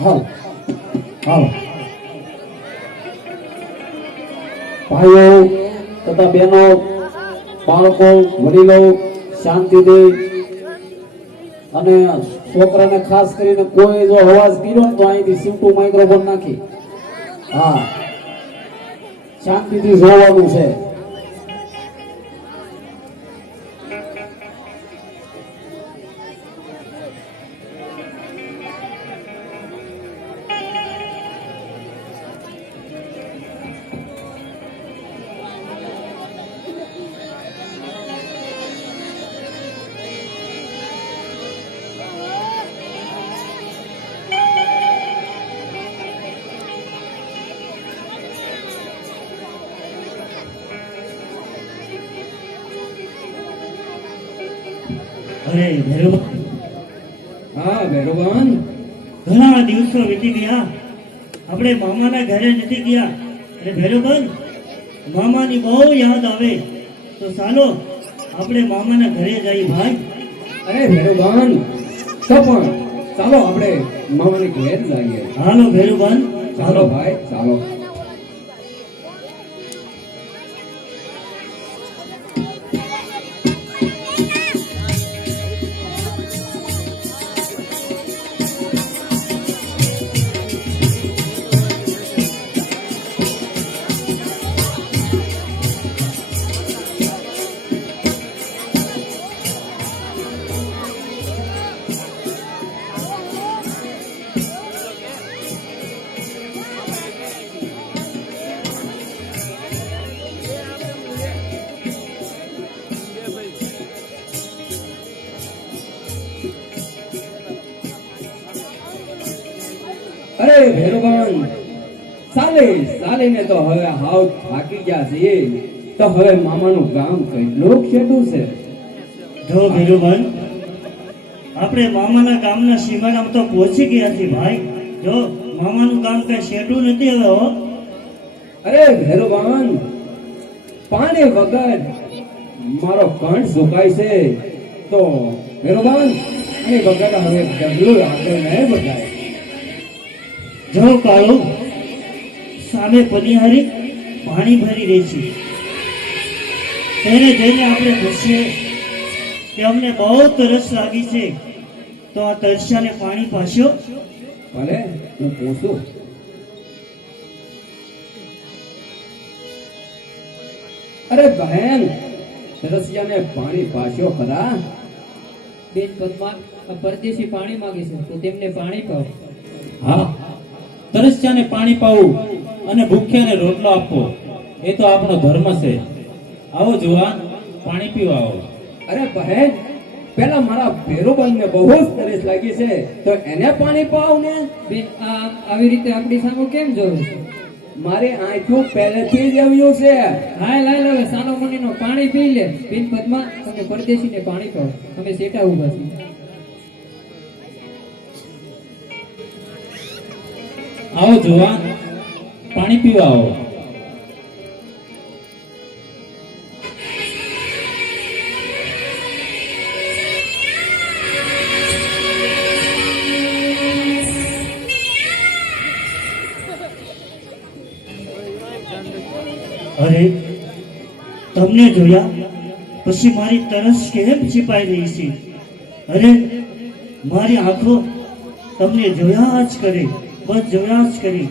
હાલ હાલ ભાઈઓ તથા બહેનો, બાળકો, વડીલો શાંતિથી, અને છોકરાને ખાસ કરીને કોઈ જો અવાજ કર્યો ને તો અહીંથી સીમટું માઇક્રોફોન નાખી હા શાંતિથી જોવાનું છે. અરે ભૈરવ, હા ભૈરવાન, ઘણા દિવસો વીતી ગયા, આપણે મામાના ઘરે નથી ગયા. અરે ભૈરવબન, મામાની બહુ યાદ આવે, તો ચાલો આપણે મામાના ઘરે જઈએ ભાઈ. અરે ભૈરવાન, તો પણ ચાલો આપણે મામાની ઘેર જઈએ. હાલો ભૈરવબન, ચાલો ભાઈ ચાલો. અરે ભૈરવાન, ચાલીને તો હવે હાવ થાકી ગયા છીએ, તો હવે મામાનું ગામ કેટલું ખેડું છે. જો ભૈરવબન, આપણે મામાના ગામના સીમાડામાં તો પહોંચી ગયા છીએ ભાઈ. જો મામાનું ગામ કઈ શેઠું નથી હવે હો. અરે ભૈરવાન, પાણી વગર મારો કંઠ સુકાય છે, તો ભૈરવાન પાણી વગર હવે ડગલું આગળ નહીં બગાય. જો કાળુ, સામે પનિહારી પાણી ભરી રહી છે, તેને જઈને આપણે પૂછીએ કે અમને બહુ તરસ લાગી છે, તો આ તરસ્યાને પાણી પાસ્યો. ભલે હું પૂછું. અરે બહેન, તરસિયાને પાણી પાસ્યો ખરા? બેન પદ્મા, આ પરદેશી પાણી માંગે છે, તો તેમને પાણી પાવ. હા, તરસ્યાને પાણી પાવું અને ભૂખ્યાને રોટલો આપવો એ તો આપણો ધર્મ છે. આવો જુવાન, પાણી પીવા આવો. અરે બહેન, પેલા મારા ભેરુબંધને બહુ જ તરસ લાગી છે, તો એને પાણી પાવ ને. બેન, આ આવી રીતે આપણી સામે કેમ જોયું છે? મારી આંખું પહેલેથી જ આવ્યું છે. હાય લાય હવે સાનો મુનિનો પાણી પી લે. બેન પદ્મા, તમે પરદેશીને પાણી પાવ, અમે સેટા ઉભા છીએ. આવો જુવાન, પાણી પીવા આવો. અરે, તમને જોયા પછી મારી તરસ કેમ છીપાઈ રહી છે? અરે, મારી આંખો તમને જોયા જ કરે, બસ જોયા જ કરી.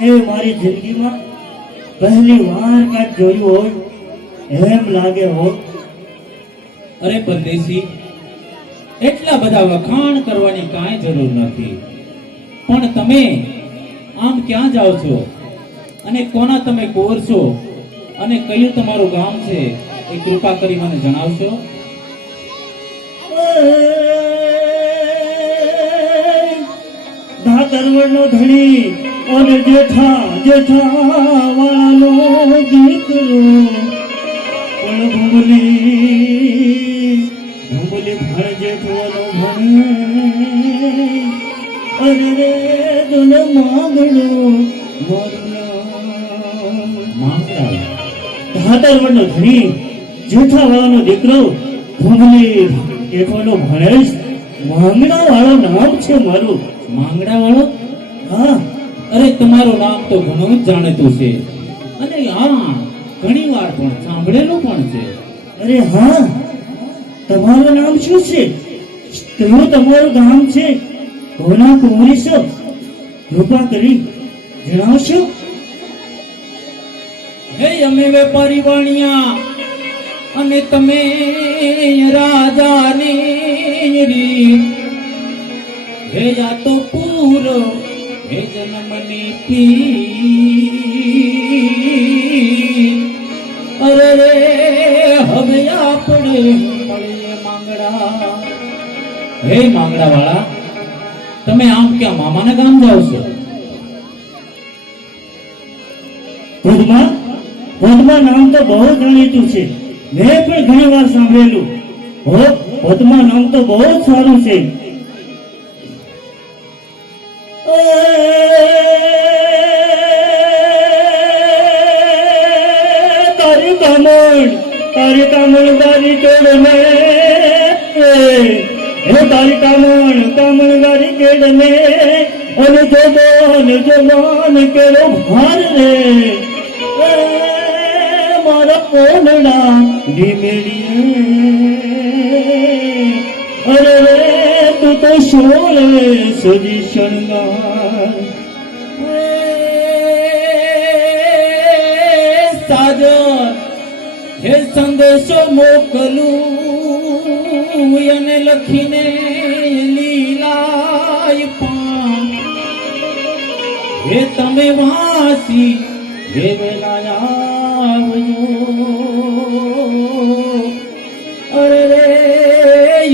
એ મારી જિંદગીમાં પહેલી વાર કાંઈક જોયું હોય એમ લાગે હો. અરે પરદેશી, એટલા બધા વખાણ કરવાની કાંઈ જરૂર નથી. પણ તમે આમ ક્યાં જાઓ છો અને કોના તમે કોર છો અને કયું તમારું ગામ છે એ કૃપા કરી મને જણાવશો? ધાતરવડનો ધણી અને જેઠા વાળાનો દીકરો, પણ ભૂમલી ભણ જેઠવાનો ભણે. અરે રે દુન માંગણો મારું માંગડા. ધાતરવડનો ધણી જેઠા વાળાનો દીકરો ભૂમલી જેઠવાનો ભણેશ માંગણા વાળો નામ છે મારું. માંગડા વાળો? હા અરે તમારું નામ તો ઘણું જ જાણીતું છે અને હા ઘણી વાર પણ સાંભળેલું પણ છે. અરે હા, તમારું નામ શું છે? કયું તમારું ગામ છે? કોના કુંવરી છો? કૃપા કરી જણાવશો? હે અમે વેપારી વાણિયા અને તમે રાજાની રીત. હે યા તો પૂરો હે જન્મની પી. અરે રે હવે આપણે મળીએ માંગડા. હે માંગડા વાળા, તમે આમ ક્યાં મામાના ગામ જાવ છો? પદ્મા, પદ્મા નામ તો બહુ જાણીતું છે, મેં પણ ઘણી વાર સાંભળેલું. હો, પદ્મા નામ તો બહુ જ સારું છે. તારી કામણ તારી કેળને, હે તારી કામણ તારી કેળને, અને જવાન કેળો ભાર રે. મારા કોનડા ઢીમેડીએ, અરે રે તું તો શોળે સજી શણગાર. સાજન હે સંદેશો મોકલું અને લખીને લીલાય પાન. હે તમે વાસી હે વેલા આવજો. અરે રે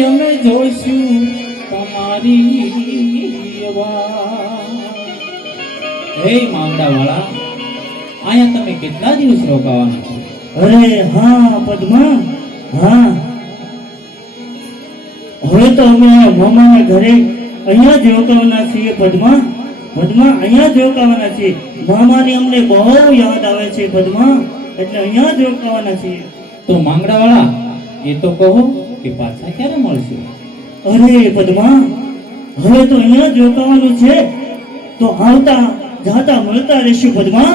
અમે જોઈશું તમારી વાત. હે માંગડા વાળા, અહીંયા તમે કેટલા દિવસ રોકાવાના છો? અરે હા પદ્મા, હા, હવે તો અમે મામાના ઘરે અહીંયા જ રોકાવાના છીએ. પદ્મા, પદ્મા અહીંયા જ રોકાવાના છીએ. મામાની અમને બહુ યાદ આવે છે પદ્મા, એટલે અહીંયા જ રોકાવાના છીએ. તો માંગડા વાળા, એ તો કહો કે પાછા ક્યારે મળશું? અરે પદ્મા, હવે તો અહીંયા જ રોકાવાનું છે, તો આવતા જાતા મળતા રહેશું પદ્મા,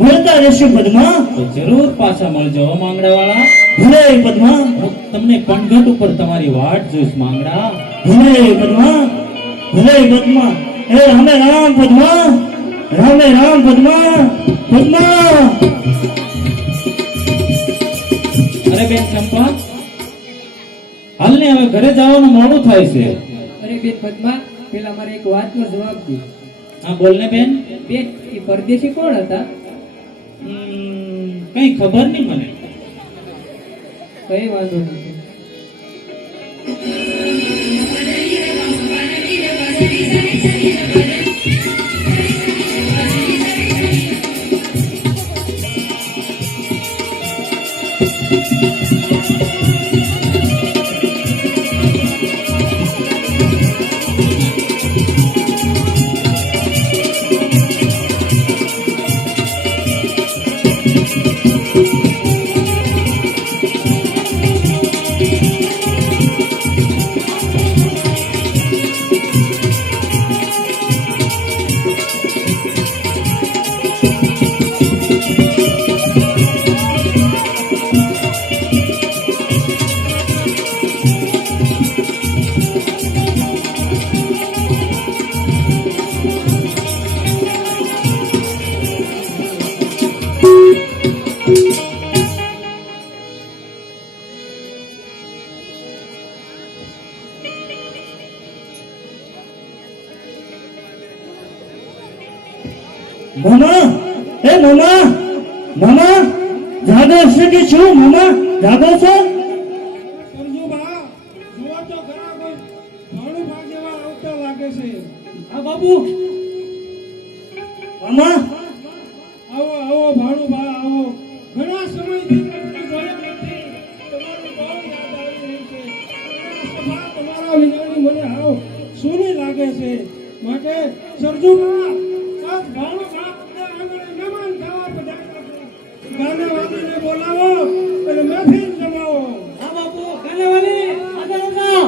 મળતા રહેશું પદ્મા. તો જરૂર પાછા મળજો હો માંગડા વાળા. ભલે પદ્મા, હું તમને પણઘટ ઉપર તમારી વાટ જોઈશ માંગડા. ભલે પદ્મા, ભલે પદ્મા. હે રામે રામ પદ્મા, રામે રામ પદ્મા, પદ્મા. અરે બેન ચંપા, હાલને હવે ઘરે જવાનું મોડું થાય છે. અરે બેન પદ્મા, પેલા મારે એક વાતનો જવાબ દે. હા બોલને બેન. બેન, એ પરદેશી કોણ હતા? કઈ ખબર નહીં મને. કઈ વાંધો નથી. મામા, હે મામા, મામા જાગો છે કે શું? મામા જાગો છો? સરજુબા, જુઓ તો ખરા, કોઈ ભાણું ભાગ જેવા આવતા લાગે છે. હા બાપુ. મામા, આવો આવો ભાણુભા, આવો. ઘણા સમયથી તમને જોયા નથી. તમારી બહુ યાદ આવી રહી છે. સભા તમારા વિનાની મને હાવ સૂની લાગે છે. માટે સરજુબા, આપ ભાણુભા આગળ મહેમાન થવા પધાર્યા છે. ગાના વાદીને બોલાવો અને મહેફિલ જમાવો. હા બાપુ, ગાનેવાલી આગળ આવો.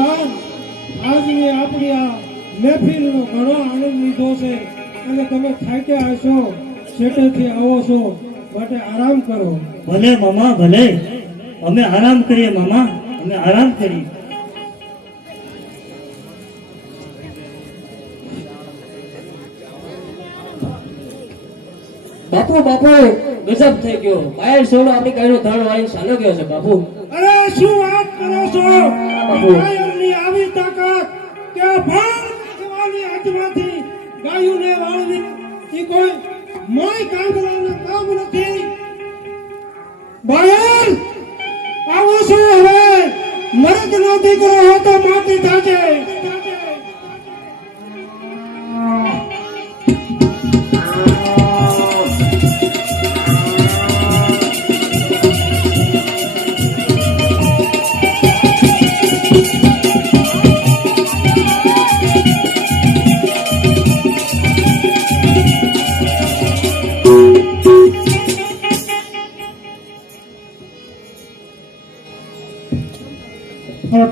ભગવાન, આજની આપણી આ મહેફિલનો ઘણો આનંદ લીધો છે અને તમે થાક્યા હશો, શેઠેથી આવો છો માટે આરામ કરો. ભલે મામા ભલે, અમે આરામ કરીએ મામા, અમે આરામ કરીએ. બાપુ બાપુ ગજબ થઈ ગયો. પાયલ સોડો આપણી ગાયનો ધણ વાળીને ચાલ્યો ગયો છે બાપુ. અરે શું વાત કરો છો? ગાયનની આવી તાકાત કે ભાર નાખવાની હાથમાંથી ગાયોને વાળવી એ કોઈ મોય કાંગરાના કામ નથી. બાયલ આવો છો હવે, મરદનો દીકરો હો તો માટી થાજે.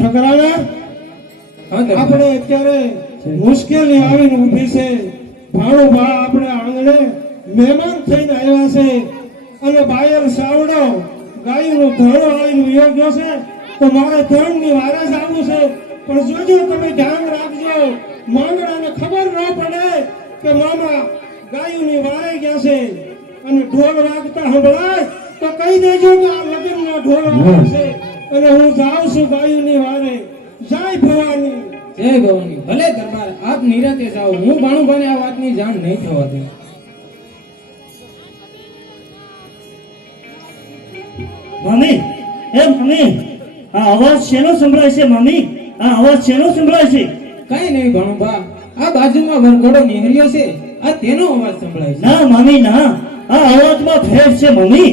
ઠકરાણા, આપણે અત્યારે મુશ્કેલી આવીને ઊભી છે. ભાણુભા આપણે આંગણે મહેમાન થઈને આવ્યા છે અને બાયલ સાવડો ગાયનું ધણ વાળીને યોગ્ય છે તો મારે ધણની વારે જ આવવું છે. પણ જોજો તમે ધ્યાન રાખજો, માંગડાને ખબર ન પડે કે મામા ગાયુની વારે ગયા છે અને ઢોલ વાગતા સંભળાય તો કહી દેજો કે આ લગ્નનો ઢોલ વાગે છે અને હું જાઉં છું ગાયુની વારે. જય ભવાની. જય ભવાની. ભલે દરબાર, આપ નિરાતે જાઓ. હું ભાણુભાને આ વાતની જાણ નહીં થવા દઉં. મામી, એ મામી, આ અવાજ શેનો સંભળાય છે મામી? આ અવાજ શેનો સંભળાય છે? કઈ નહીં ભાણુભા, આ બાજુમાં વરઘોડો નીકળ્યો છે, આ તેનો અવાજ સંભળાય છે. ના મામી ના, આ અવાજમાં ફેર છે મમ્મી.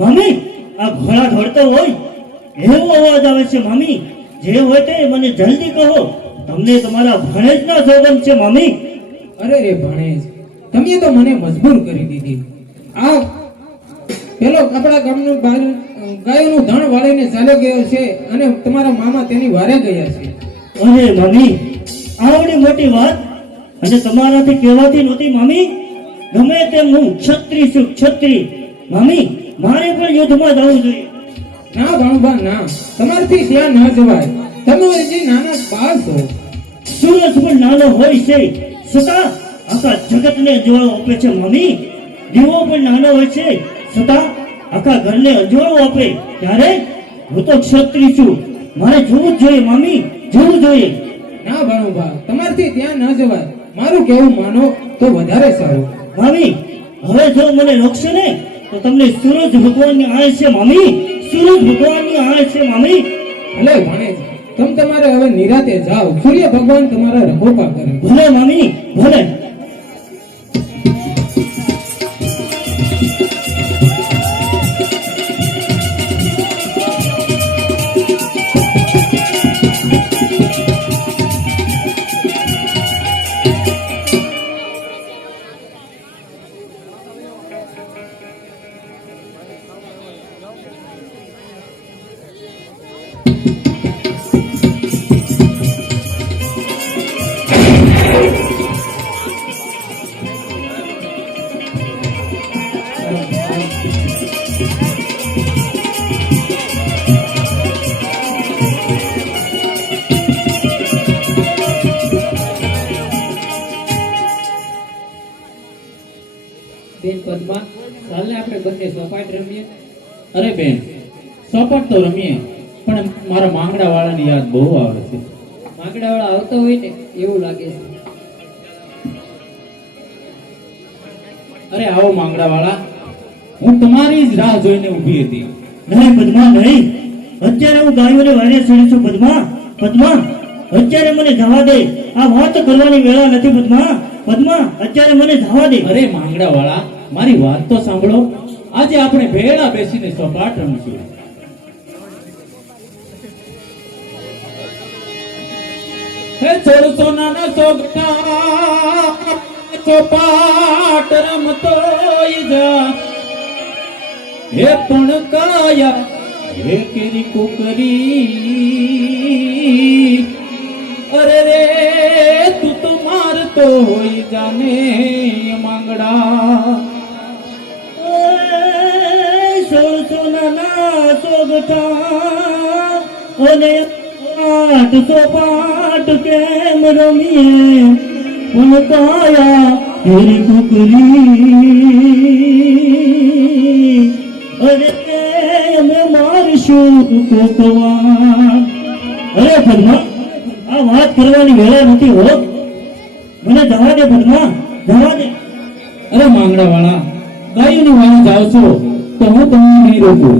મમ્મી, આ ઘોડા દોડતો હોય એવો અવાજ આવે છે મમ્મી. જે હોય તે મને જલ્દી કહો. તમને તમારા ભણેજના જોગન છે મમ્મી. અરે રે ભણેજ, તમે તો મને મજબૂર કરી દીધી. આ પેલો આપણા ગામનું ગાયોનું ધણ વાળીને ચાલ્યો ગયો છે અને તમારા મામા તેની વારે ગયા છે. અરે મમ્મી, આવડી મોટી વાત અને તમારાથી કહેવાતી નહોતી મમ્મી. ગમે તેમ હું ક્ષત્રિય છું, ક્ષત્રિય. મમ્મી, મારે પણ યુદ્ધમાં જવું જોઈએ. ના ભાણુભા ના, તમારાથી ત્યાં ના જવાય. તમે હજી નાના બાળ છો. સૂરજ પણ નાનો હોય છે છતાં આખા જગતને અજવાળો આપે છે મમ્મી. દીવો પણ નાનો હોય છે છતાં આખા ઘરને અજવાળો આપે. ત્યારે હું તો ક્ષત્રિય છું, મારે જોવું જ જોઈએ મમ્મી, જોવું જોઈએ. ના ભાણુભા, તમારાથી ત્યાં ના જવાય. મારું કહેવું માનો તો વધારે સારું. મમ્મી, હવે જો મને રોકશો ને તો તમને સૂરજ ભગવાનની આય છે મમ્મી, સૂરજ ભગવાનની આય છે મમ્મી. ભલે ભણેજ, તમે તમારે હવે નિરાતે જાઓ. સૂર્ય ભગવાન તમારા રખોપા કરે. ભલે મમ્મી, ભલે. બેન પદ્મા, ચાલને આપણે બંને સોપાટ રમીએ. અરે બેન, સપટ તો રમીએ, પણ મારા માંગડા વાળાની યાદ બહુ આવે છે. માંગડા વાળા આવતો હોય ને એવું લાગે છે. અરે આવો માંગડા વાળા, હું તમારી જ રાહ જોઈને ઊભી હતી. નહીં પદ્મા, નહીં. અત્યારે હું ગાયોને વારે ચડી છું પદ્મા. પદ્મા, અત્યારે મને જવા દે. આ વાત કરવાની વેળા નથી પદ્મા. પદ્મા, અત્યારે મને જવા દે. અરે માંગડા વાળા, મારી વાત તો સાંભળો. આજે આપણે ભેળા બેસીને સપાટ રમશું. હે છોડસો નાના સોગટા સપાટ રમતો જા. હે પણ કાયા હે કેરી કુકરી અરે રે તું તો મારતો હોય જાને માંગડા. સોળસો ના સોગઠા અને 800 પાટ કેમ રમીએ પણ કાયા તેરી કુકરી અરે અમે મારશું કોકવા. અરે પદ્મા, આ વાત કરવાની વેળા નથી હો. મને જવા દે પદ્મા, જવા દે. અરે માંગડા વાળા, ગાયોની વાળા જાઓ છો તો હું તમને નહીં રોકું,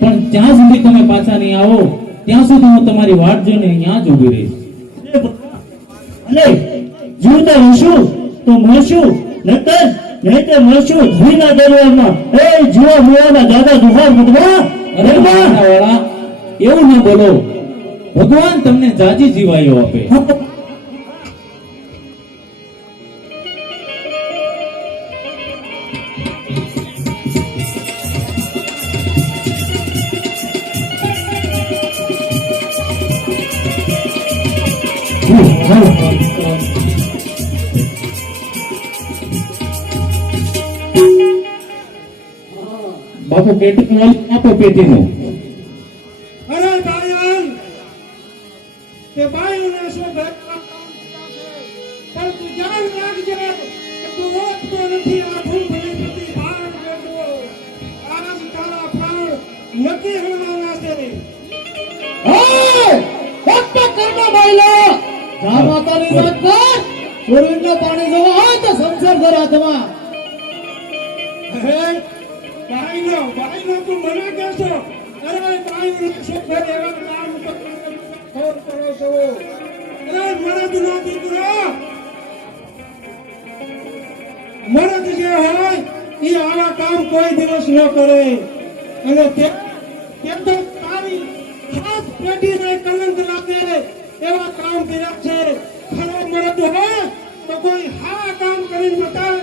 પણ જ્યાં સુધી તમે પાછા નહીં આવો ત્યાં સુધી હું તમારી વાટ જોઈને અહીંયા જ ઊભી રહીશ. અલે જીવતા રહીશું તો મળશું, નહીં તો મળશું ધીના દરવારમાં. એ જીવા મુવાના દાદા દુહાર પદ્મા. અરે માંગડા વાળા, એવું ન બોલો. ભગવાન તમને જાજી જીવાયો આપે. બાપુ પેટીનું આપો પેટીનું. અરે બાયન, તે બાયુને શું ઘરમાં કામ કર્યા છે? પણ તું જાણ રાખજે કે તું ઓળખતો નથી આ ભૂલભૂલી પ્રતિ ભાર બેઠો. આમ તારા પ્રાણ નક્કી હણવાના છે. બાયનો તું મને કહેશો? અરે બાયુને શું ઘર એવા કામ ખોર કરો છો? અરે મરદ નો દીકરો, મરદ જે હોય એ આવા કામ કોઈ દિવસ ન કરે. અને તે તો તારી હાથ પેઢીને કલંક લાગે એવા કામ કર્યા છે. ખરો મરદ હોય તો કોઈ હા કામ કરીને બતાવે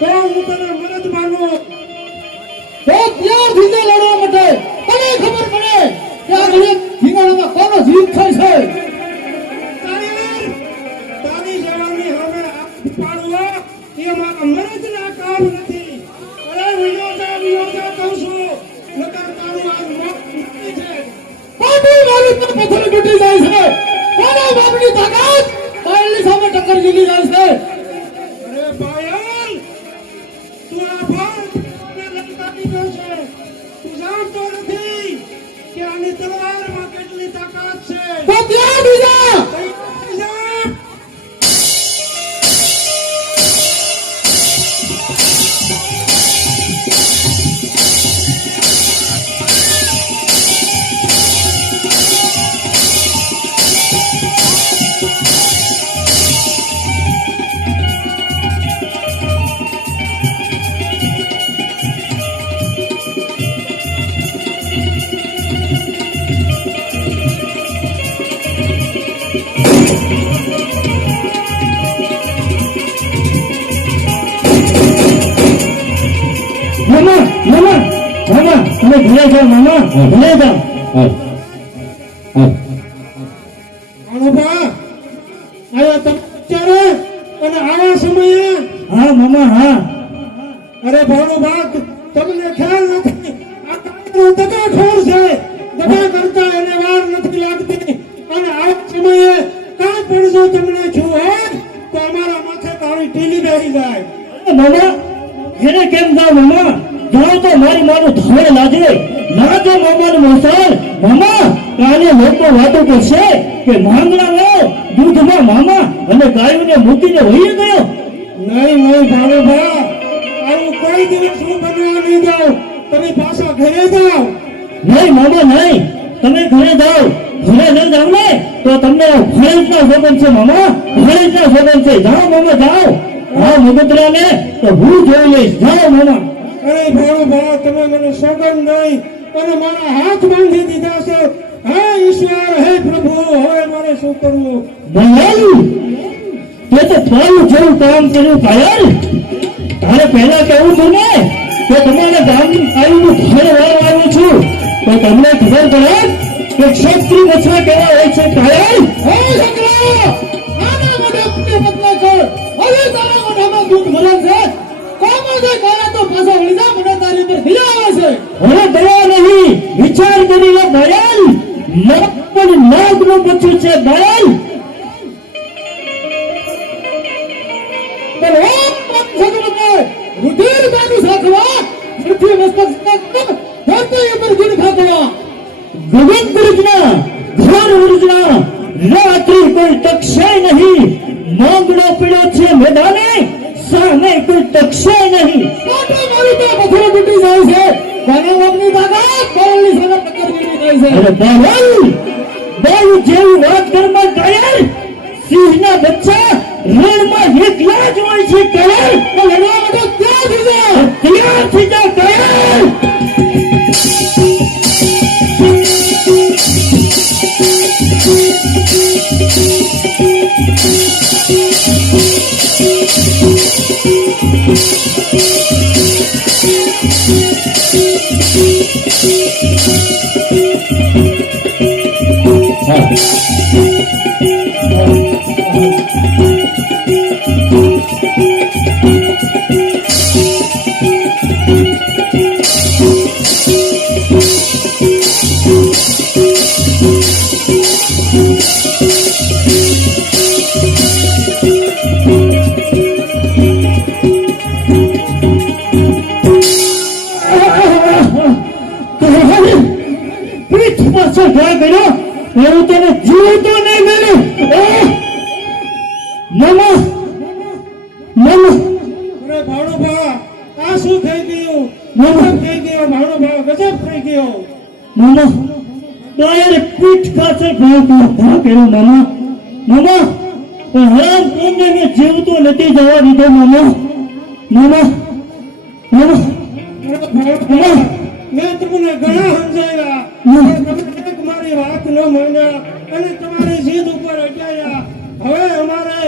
તો હું તને મરદ માનું. તો ત્યાં જીતે લડવા માટે તને ખબર પડે કે આ ઘડીએ ધીંગાણામાં કોનો જીત થાય છે. તારી જવાની હવે હાથ પાડવો એ મારા મરદના કામ નથી. અરે વિયોજા કહું છું, નકર તારું આજ મોત નક્કી છે. પાટી વાળી પર પથ્થર તૂટી જાય છે. કોના બાપની તાકાત પાયલની સામે ટક્કર જીતી જાય છે. અરે પાયલ, તું આ ભારતને લંકાવી ગયો છે. તું જાણતો નથી કે આની તલવારમાં કેટલી તાકાત છે. તો ત્યાં બીજા તૈયાર જા. મામા, મામા, મામા, તમે ઘરે જાઓ મામા, ઘરે જાઓ. અનુભા, આયા તમે અત્યારે અને આવા સમયે? હા મામા, હા. અરે ભાનુભા, તમને ખ્યાલ નથી આ કાળનો દગાખોર છે. દગા કરતા એને વાર નથી લાગતી. અને આ સમયે કાંઈ પણ જો તમને છું હોય તો અમારા માથે કાળી ટીલી બેસી જાય. મામા, એને કેમ જાઓ મામા? જાઓ તો મારી મારું ધોળે લાજે. લાજો મામાનું મોસાળ. મામા, કાલે લોકો વાતો કરશે કે માંગણાનો દૂધમાં મામા અને ગાયોને મૂકીને વહી ગયો. નહીં ભાનુભા, આવું કોઈ દિવસ હું બનવા નહીં દઉં. તમે પાછા ઘરે જાઓ. નહીં મામા, નહીં. તમે ઘરે જાઓ. ઘરે ન જાવ ને તો તમને ફરજના સોગંદ છે મામા, ફરજના સોગંદ છે. જાઓ મામા, જાઓ. હા મગતરાને તો હું જોઈ લઈશ. જાઓ મામા. અરે ભાનુભા, તમે મને સોગંદ નહીં અને મારા હાથ બાંધી દીધા છે. હે ઈશ્વર, હે પ્રભુ, હવે મારે શું કરવું? મલાઈ, તે તો ફળ જેવું કામ કર્યું પાયલ. તારે પહેલા કેવું હતું ને કે તમારા ગામની આવીને ફળ વાળવા આવ્યો છું તો તમને ખબર પડે કે ક્ષત્રિય બચ્ચા કેવા હોય છે કાયલ? ઓ છોકરા, આના મોઢે પુણ્ય પતલા કર. હવે તારા મોઢામાં દૂધ ભરાય છે. કોમો છે કાલા તો પાછો વળી જા, મને તારી ઉપર દયા આવે છે. હવે દયા નહીં, વિચાર કરી લે દયાલ. પણ નાગનું બચ્ચું છે દયાલ. પણ ઓ પંચગણને રુધિર તારું સાખવા, પૃથ્વી મસ્તક ધરતી ઉપર જીડ ખાતવા. ગગન ગુરુજના ઘોર ઉર્જના રાત્રિ કોઈ તકશે નહીં. માંગડો પડ્યો છે મેદાને, સામે કોઈ તકશે નહીં. મોટો મારું તો પથરો તૂટી જાય છે. કાનાવગની તાકાત કોલની સામે ટક્કર જેવી થાય છે. અરે બાલ જેવી વાત કરમાં કાયર. સિંહના બચ્ચા રણમાં એકલા જ હોય છે કાયર. તો લડવા માટે ક્યાં થઈ જાય? તૈયાર થઈ જા કાયર. પીઠ પાછો ઘા કર્યો, હું તને જીવતો નહીં મળ્યું. મામા મામા અરે ભાણુભા, આ શું થઈ ગયું? મામા ગજબ થઈ ગયો ભાણુભા, ગજબ થઈ ગયો. મામા કાયર પીઠ પાછળ ઘા કર્યો. મામા મામા હરામ કોને મેં જીવતો નથી જવા દીધો. મામા મામા મામા ભાણુભા, મેં તમને ઘણા સમજાવ્યા, પણ તમે એક મારી વાત ન માન્યા અને તમારી જીદ ઉપર અટકાયા. હવે અમારે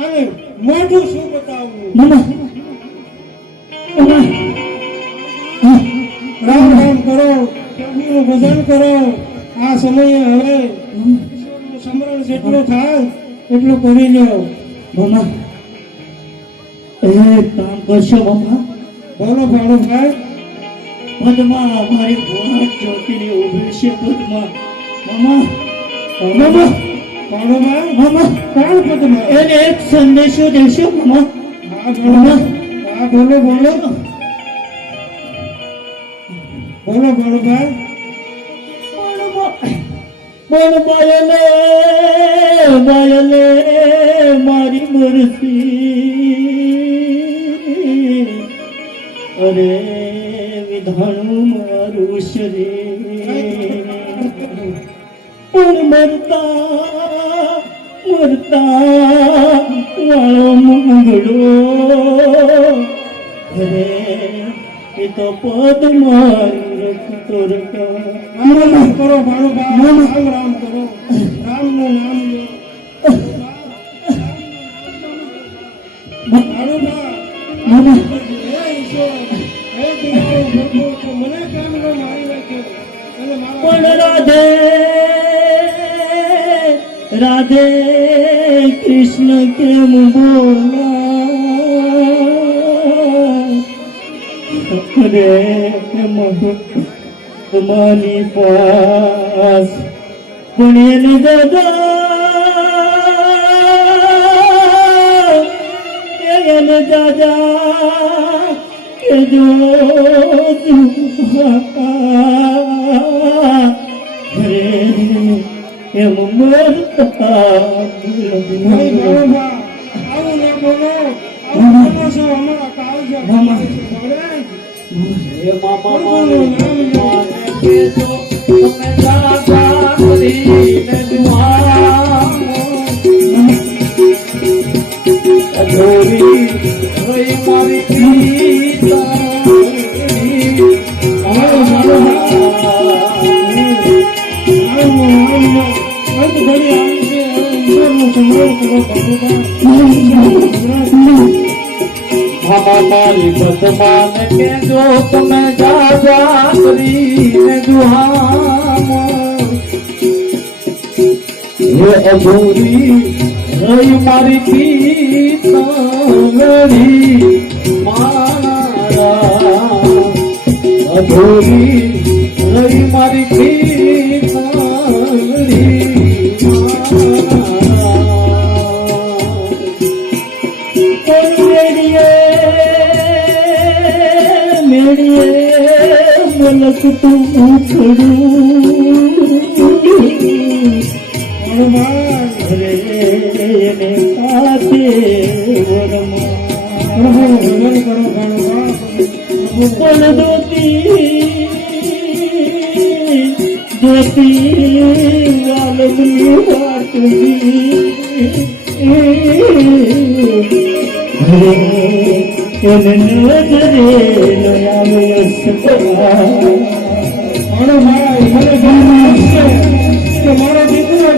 આને મોઢું શું બતાવવું? મામા મામા રામ રામ કરો, પ્રભુનું ભજન કરો. આ સમયે હવે ઈશ્વરનું સ્મરણ જેટલું થાય એટલું કરી લો. મામા એક કામ કરશો મામા? બોલો ભાણુભાઈ. પદમાં મારી વાત ચોકીને ઉભી છે. પદમાં મામા મામા ભાણુભાઈ, મામા કોણ પદમાં? એને એક સંદેશો દેશો મામા. હા ભાણુભાઈ, હા બોલો બોલો બોલો ભાણુભાઈ. પણ બાયલે મારી મરસી. અરે વિધાણું મારું શરીર પણ મરતા વાળો મંગળો. અરે એ તો પદ મારું રખતો રખા. રામ રામ કરો ભાણુભાઈ, રામ રામ કરો. રામનું નામ લો. ભાણુભાઈ, હે ઈશ્વર, હે તમારો પ્રભુ, તો મને કેમ ન મારી નાખ્યો? અને મારા પણ રાધે કૃષ્ણ કેમ બોલા? અરે માની પાસ પણ એને દાદા કે જો અરે એમ મરતા. ભાઈ ભાણુભા, આવું ન બોલો. આવું બોલો છો અમારા કાળજા મામા. ભગવાન. એ મામા પ્રભુનું નામ લો. અંત ઘડી આવી છે. ઈશ્વરનું સ્મરણ કરો ભાણુભા. મારી બદમાન કે જો તમે જા કરીને દુહામ હે અઘોરી રહી મારી પીતળી મારા અઘોરી રહી મારી પીતળી મલક તું ઉખડું રે ને કાતે પણ દોતી વાલમની વાટની એને નજરે નયા સકરા મારો દીકરો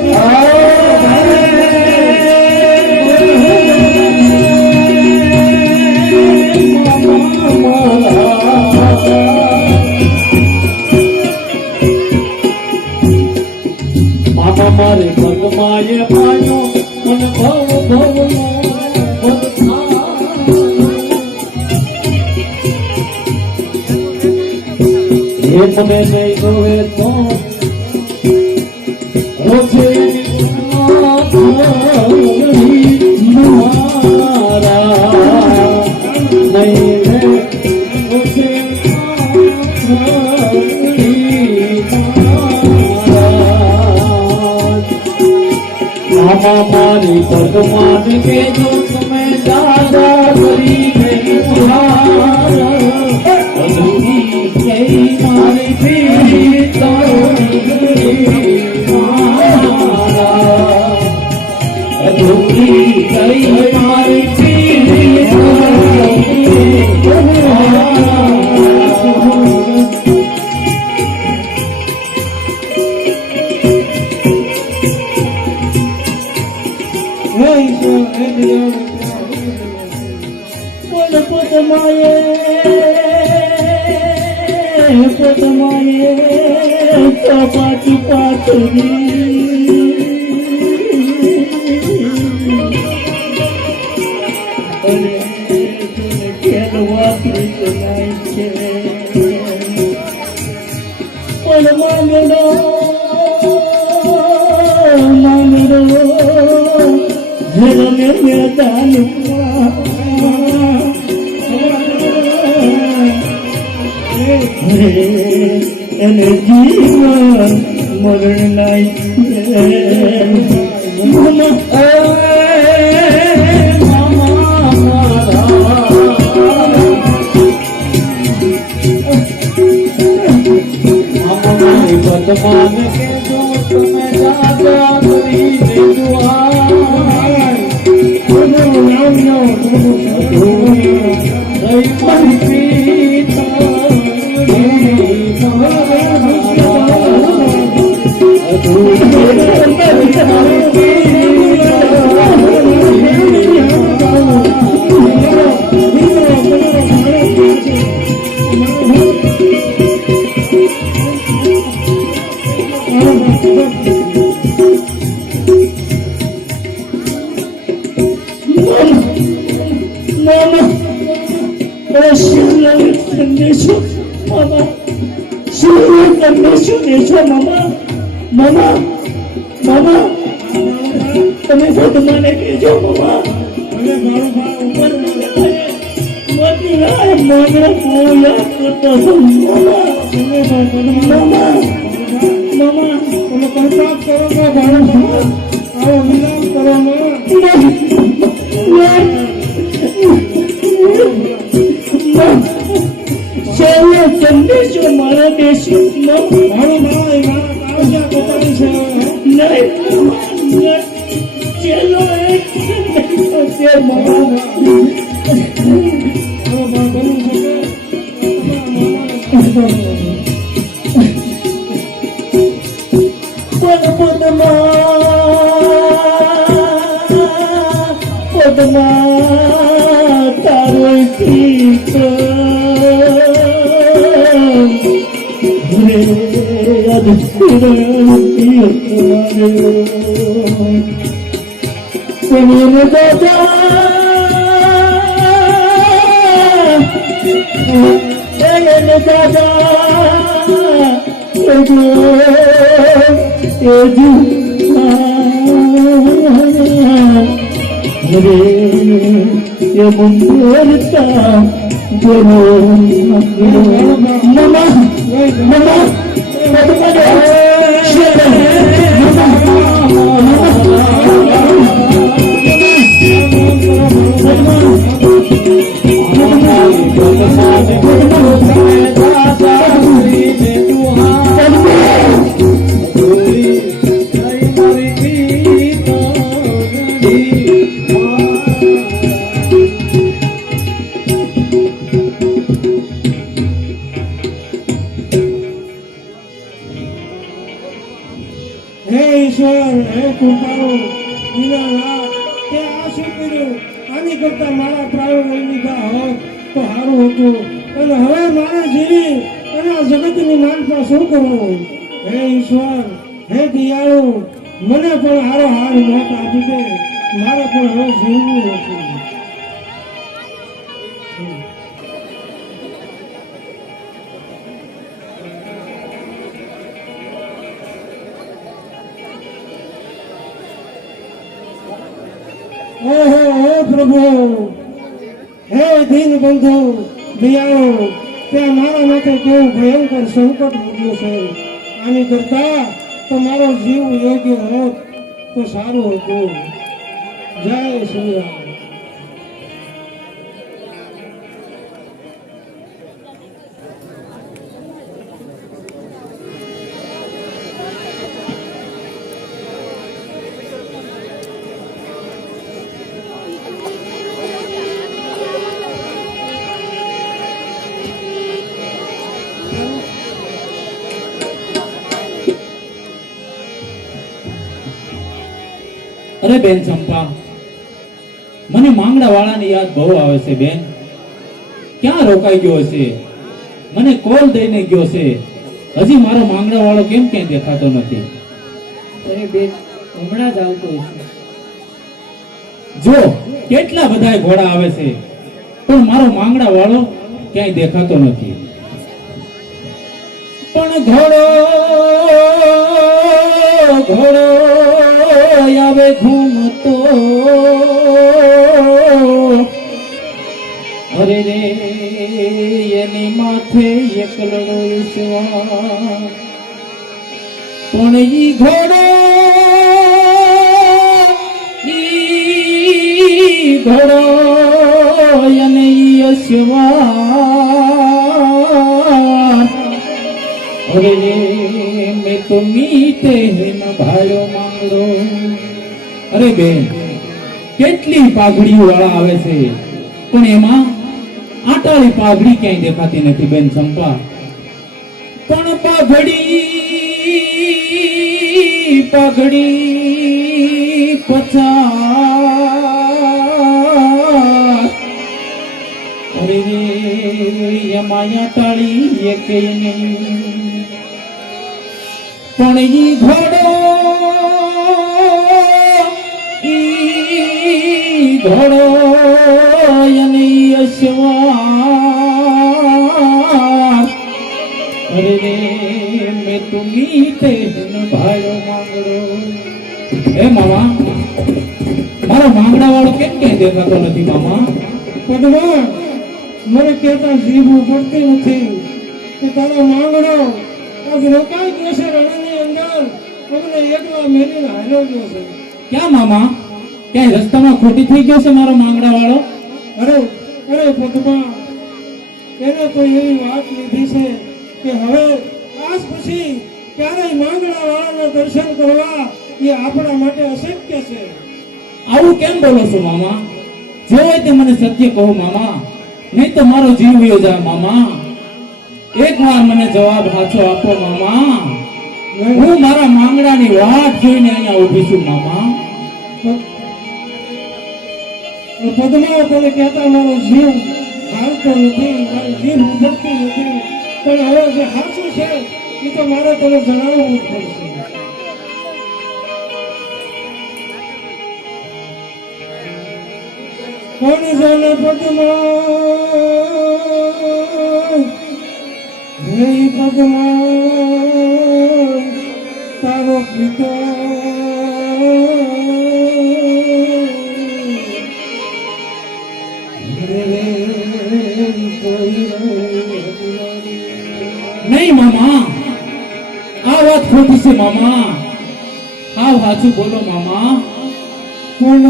મામા મારે પગમાએ પાયો મને ભવ ભવનો એ મને નહીં ગોવે તો રોજે મારા નહીં રે રોજે મામા મારી ભગવાન કે જો તમે દાદા કરી ગઈ અધૂરી ગઈ મારી પીતળી મારા અધૂરી ગઈ મારી પીતળી પોતમાએ પાછી પાથરી અને ખેલવા છે પણ માંગડો જરને મેદાનમાં એને જીવન મરણ નાઈ ભગવાન કે જો તમે દાદા કરી દેવા તમે ભગવાને કહેજો મમા સંદેશો મારા દેશ તારો ઠીક યાદ તમારે ये मुंडता जो ममा ममा હે ઈશ્વર, હે કૃપાળુ, દીનાનાથ, તે આ શું કર્યું? આની કરતા મારા પ્રાણ લઈ લીધા હોત તો સારું હતું. અને હવે મારે જીવી અને આ જગતની માનતા શું કરવું? હે ઈશ્વર, હે દયાળુ, મને પણ હારો હાર મોત આપી દે. મારે પણ હવે જીવવું નથી. ઓહો હે પ્રભુ, હે દીન બંધુ દયાળુ, ત્યાં મારા માથે કેવું ભયંકર સંકટ મૂક્યું છે. આની કરતા તમારો જીવ યોગ્ય હોત તો સારું હતું. જય શ્રી રામ. અરે બેન ચંપા, મને માંગડા વાળાની યાદ બહુ આવે છે બેન. ક્યાં રોકાઈ ગયો છે? મને કોલ દઈને ગયો છે, હજી મારો માંગડા વાળો કેમ ક્યાંય દેખાતો નથી? અરે બેન, હમણાં જ આવતો છે. જો કેટલા બધા ઘોડા આવે છે, પણ મારો માંગડા વાળો ક્યાંય દેખાતો નથી. પણ ઘોડો ઘોડો આવે ઘૂમતો, અરે રે એની માથે એકલડો ઈશ્વર. પણ ઈ ઘોડો અને ઈ ઈશ્વર. અરે રે મેં તો મીઠે ન ભાયો માંગડો. અરે બેન, કેટલી પાઘડીઓ વાળા આવે છે, પણ એમાં આટાળી પાઘડી ક્યાંય દેખાતી નથી બેન ચંપા. પણ પાઘડી પાઘડી 50. અરે રે એમાં આટાળી એકેય નહીં. પણ ઈ ઘોડો ઘોડો અને અશ્વાર. અરે રે મેં તો મીઠે ન ભાયો માંગડો. હે મામા, મારો માંગડા વાળો કેમ ક્યાંય દેખાતો નથી મામા? પદ્મા, મને કહેતા જીભ પડતી નથી કે તારો માંગડો આજ રોકાઈ ગયો છે રણની અંદર. અમને એકલા મેલીને હાલ્યો ગયો છે. ક્યાં મામા? ક્યાંય રસ્તામાં ખોટી થઈ ગયો છે મારો માંગડા વાળો? અરે અરે પદ્મા, એને તો એવી વાત લીધી છે કે હવે આજ પછી ક્યારેય માંગડા વાળાના દર્શન કરવા એ આપણા માટે અશક્ય છે. આવું કેમ બોલો છો મામા? જે હોય તે મને સત્ય કહો મામા, નહીં તો મારો જીવ વયો જાય મામા. એકવાર મને જવાબ સાચો આપો મામા. હું મારા માંગડાની વાટ જોઈને અહીંયા ઊભી છું મામા. પદ્મા, તને કહેતા મારો જીવ હાલતો નથી, મારી જીભ ઉભરતી નથી. પણ હવે જે સાચું છે એ તો મારે તને જણાવવું જ પડશે. કોણ જાણે પદમાં હે પદમાં તારો પિતો નહીં મામા, આ વાત ખોટી છે મામા. હાવ સાચું બોલો મામા. કોણ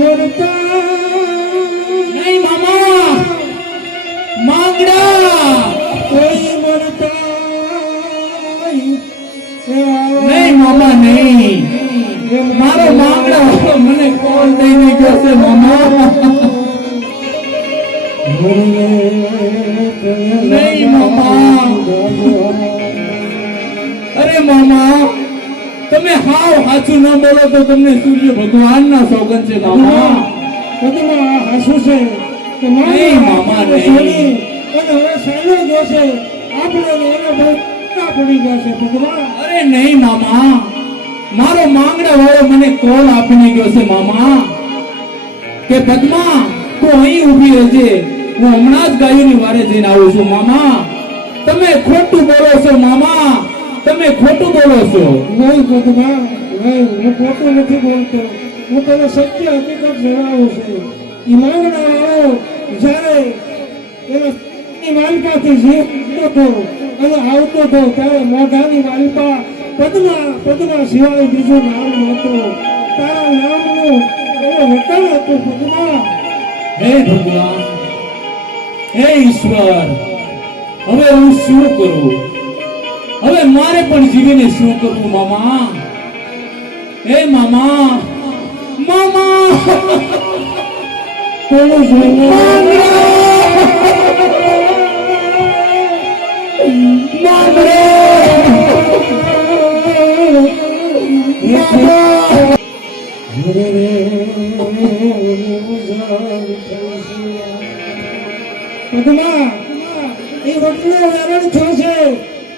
મરતા નહીં મામા, માંગડા. કોઈ મરતા નહીં મામા નહીં, મારો માંગડા મને કોલ દઈને ગયો છે મામા. નહીં મામા, અરે મામા તમે હાવ સાચું ન બોલો તો તમને સૂર્ય ભગવાનના સોગંદ છે મામા. પદમાં હાસું છે કે નહીં મામા, નહીં. અને હવે સાલો જોશે આપણે એને બહુ ના પડી ગયા છે પદમાં. અરે નહીં મામા, મારો માંગડા વાળો મને કોલ આપીને ગયો છે મામા કે પદ્મા તું અહીં ઊભી રહેજે, હું હમણાં જ ગાયોની વારે જઈને આવું છું મામા. તમે ખોટું બોલો છો મામા, તમે ખોટું બોલો છો. નહીં પદમાં, નહીં, હું ખોટું નથી બોલતો. હું તને સત્ય હકીકત જણાવું છું. ઈ માંગણા વાળો જ્યારે એની માલિકાથી જીવ હતો અને આવતો હતો ત્યારે મોઢાની માલિકા પદ્મા સિવાય બીજું નામ નહોતું. તારા નામનું એને વતન હતું પદ્મા. હે ભગવાન, હે ઈશ્વર, હવે હું શું કરું? હવે મારે પણ જીવીને શું કરવું મામા? હે મામા, મામા, કોણ જોઈને પદ્મા, એ વડલો વેરણ થયો છે.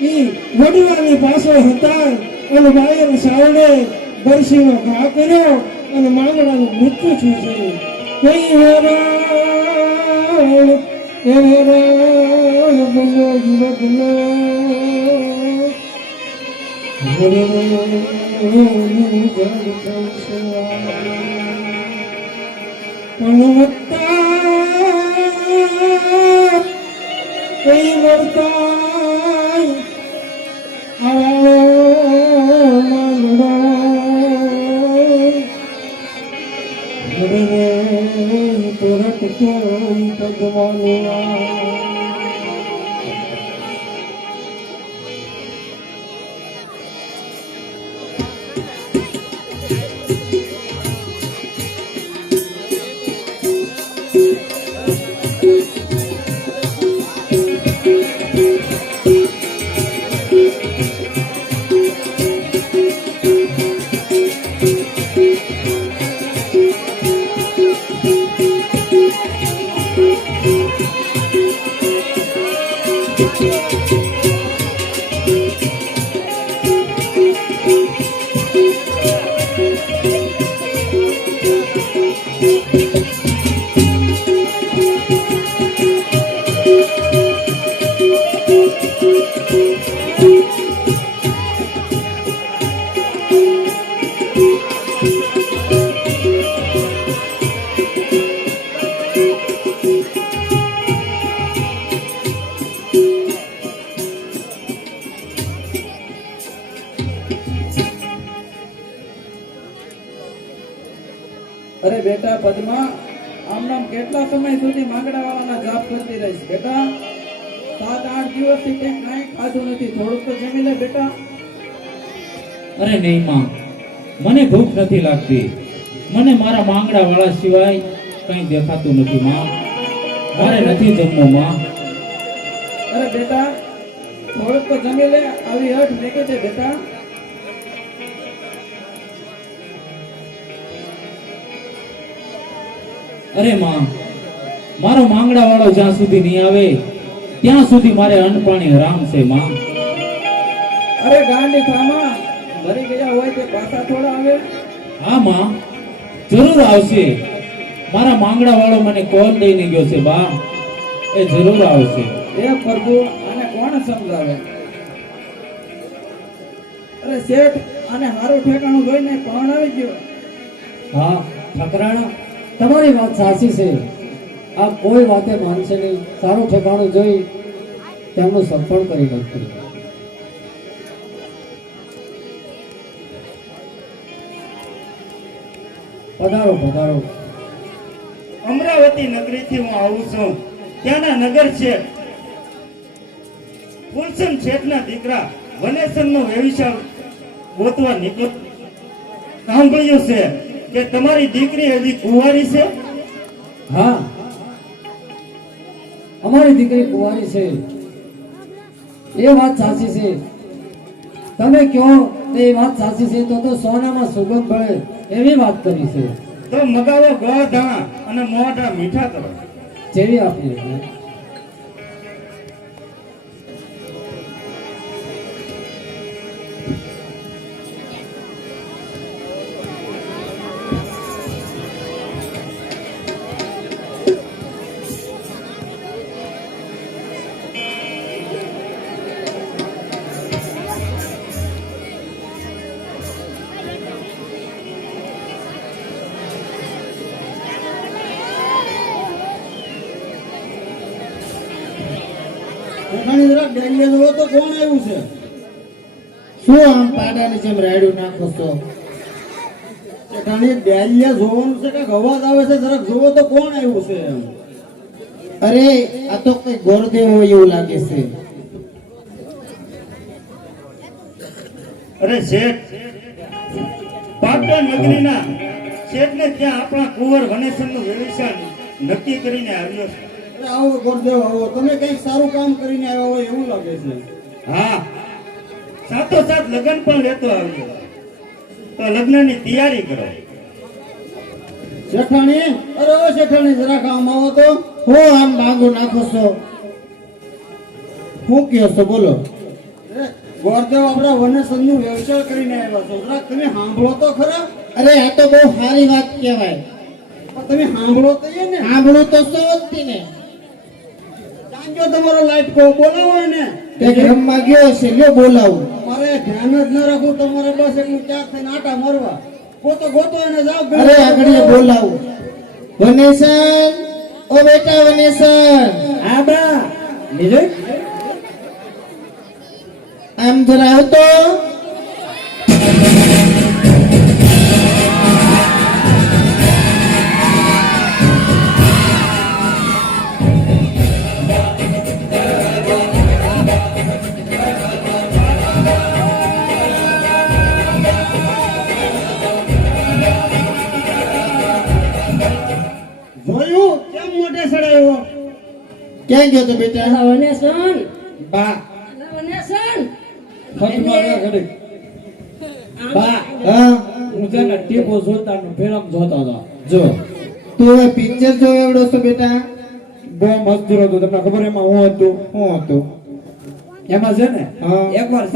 ઈ વડવાની પાસે હતા અને બાયર સાવડે બરસીનો ઘા કર્યો અને માંગડાનું મૃત્યુ થયું છે. કઈ વેરણ એ વેરણ બોલો બદલો કઈ મળતા અરે બેટા પદ્મા, આમ નામ કેટલા સમય સુધી માંગડા વાળાના જાપ કરતી રહીશ બેટા? 7-8 દિવસથી તે કાંઈ ખાધું નથી, થોડુંક તો જમી લે બેટા. અરે નહીં માં, મને ભૂખ નથી લાગતી. મને મારા માંગડા વાળા સિવાય કંઈ દેખાતું નથી માં. મારે નથી જમવું માં. અરે બેટા થોડુંક તો જમી લે, આવી હઠ મેકે દે બેટા. અરે માં, મારો માંગડા વાળો જ્યાં સુધી નહીં આવે ત્યાં સુધી મારે અન્ન પાણી હરામ છે માં. અરે ગાંડી થામા મરી ગયા હોય તે પાછા થોડા આવે. હા માં, જરૂર આવશે. મારા માંગડા વાળો મને કોલ દઈને ગયો છે બા, એ જરૂર આવશે. એ પ્રભુ આને કોણ સમજાવે. અરે શેઠ આને હારું ઠેકાણું જોઈને કોણ આવી ગયો. હા ઠકરાણા, તમારી વાત સાચી છે. આ કોઈ વાતે માનશે નહીં. સારું ઠેકાણું જોઈ તેમનું સફળ કરી નાખ્યું. પધારો પધારો. અમરાવતી નગરીથી હું આવું છું. ત્યાંના નગર શેઠ ફુલસન શેઠના દીકરા વનેસરનો વ્યવસાય ગોતવા નીકળ્યો. સાંભળ્યું છે કે તમારી દીકરી એવી કુંવારી છે. હા, અમારી દીકરી કુંવારી છે, એ વાત સાચી છે. તમે કહો તે વાત સાચી છે. તો સોનામાં સુગંધ ભળે એવી વાત કરી છે. તો મગાવો ગોળ ધાણા અને મોઢા મીઠા કરો. જેવી આપણી રીત. શું આમ પાડાની જેમ રાયડું નાખો છો? જોવાનું છે કે અવાજ આવે છે, જરાક જોવો તો કોણ આવ્યું છે એમ. અરે આ તો કઈ ગોરદેવ હોય એવું લાગે છે. અરે શેઠ, પાટણ નગરીના શેઠને ત્યાં આપણા કુંવર વનેસરનો વ્યવસાય નક્કી કરીને આવ્યો છે. અરે આવો ગોરદેવ આવો, તમે કઈક સારું કામ કરીને આવ્યા હોય એવું લાગે છે. હા, સાથોસાથ લગ્ન પણ લેતો આવ્યો. તો લગ્નની તૈયારી કરો. શેઠાણી, અરે ઓ શેઠાણી જરાક આમ આવો તો. હું આમ માંગુ નાખો છો? શું કહો છો બોલો? ગોરદેવ આપણા વનેસરનું વ્યવસાય કરીને આવ્યા છો, જરાક તમે સાંભળો તો ખરા. અરે આ તો બહુ સારી વાત કહેવાય. પણ તમે સાંભળો તો એ ને. સાંભળો તો સોચતી ને. જાણજો તમારો લાઈટ કો બોલાવો ને. તે ઘરમાં ગયો છે, લ્યો બોલાવું. મારે ધ્યાન જ ન રાખું તમારે, બસ એટલું ચાર થઈને આટા મારવા. ગોતો એને જાવ. અરે આગળ બોલાવું. વનેસર, ઓ બેટા વનેસર. હા બા લીધું. આમ જરા આવતો. જોયું કેમ મોઢે સડાયો? ક્યાં ગયો તો બેટા? વનેસન બા વનેસન બા હા, હું છે ને ટીપુ સુલતાનનું ફિલ્મ જોતો હતો. જો તું હવે પિક્ચર જોયો એવડો છો બેટા? બહુ મજબૂર હતું. તમને ખબર એમાં હું હતું? શું હતું? એમાં છે ને હા. એકવાર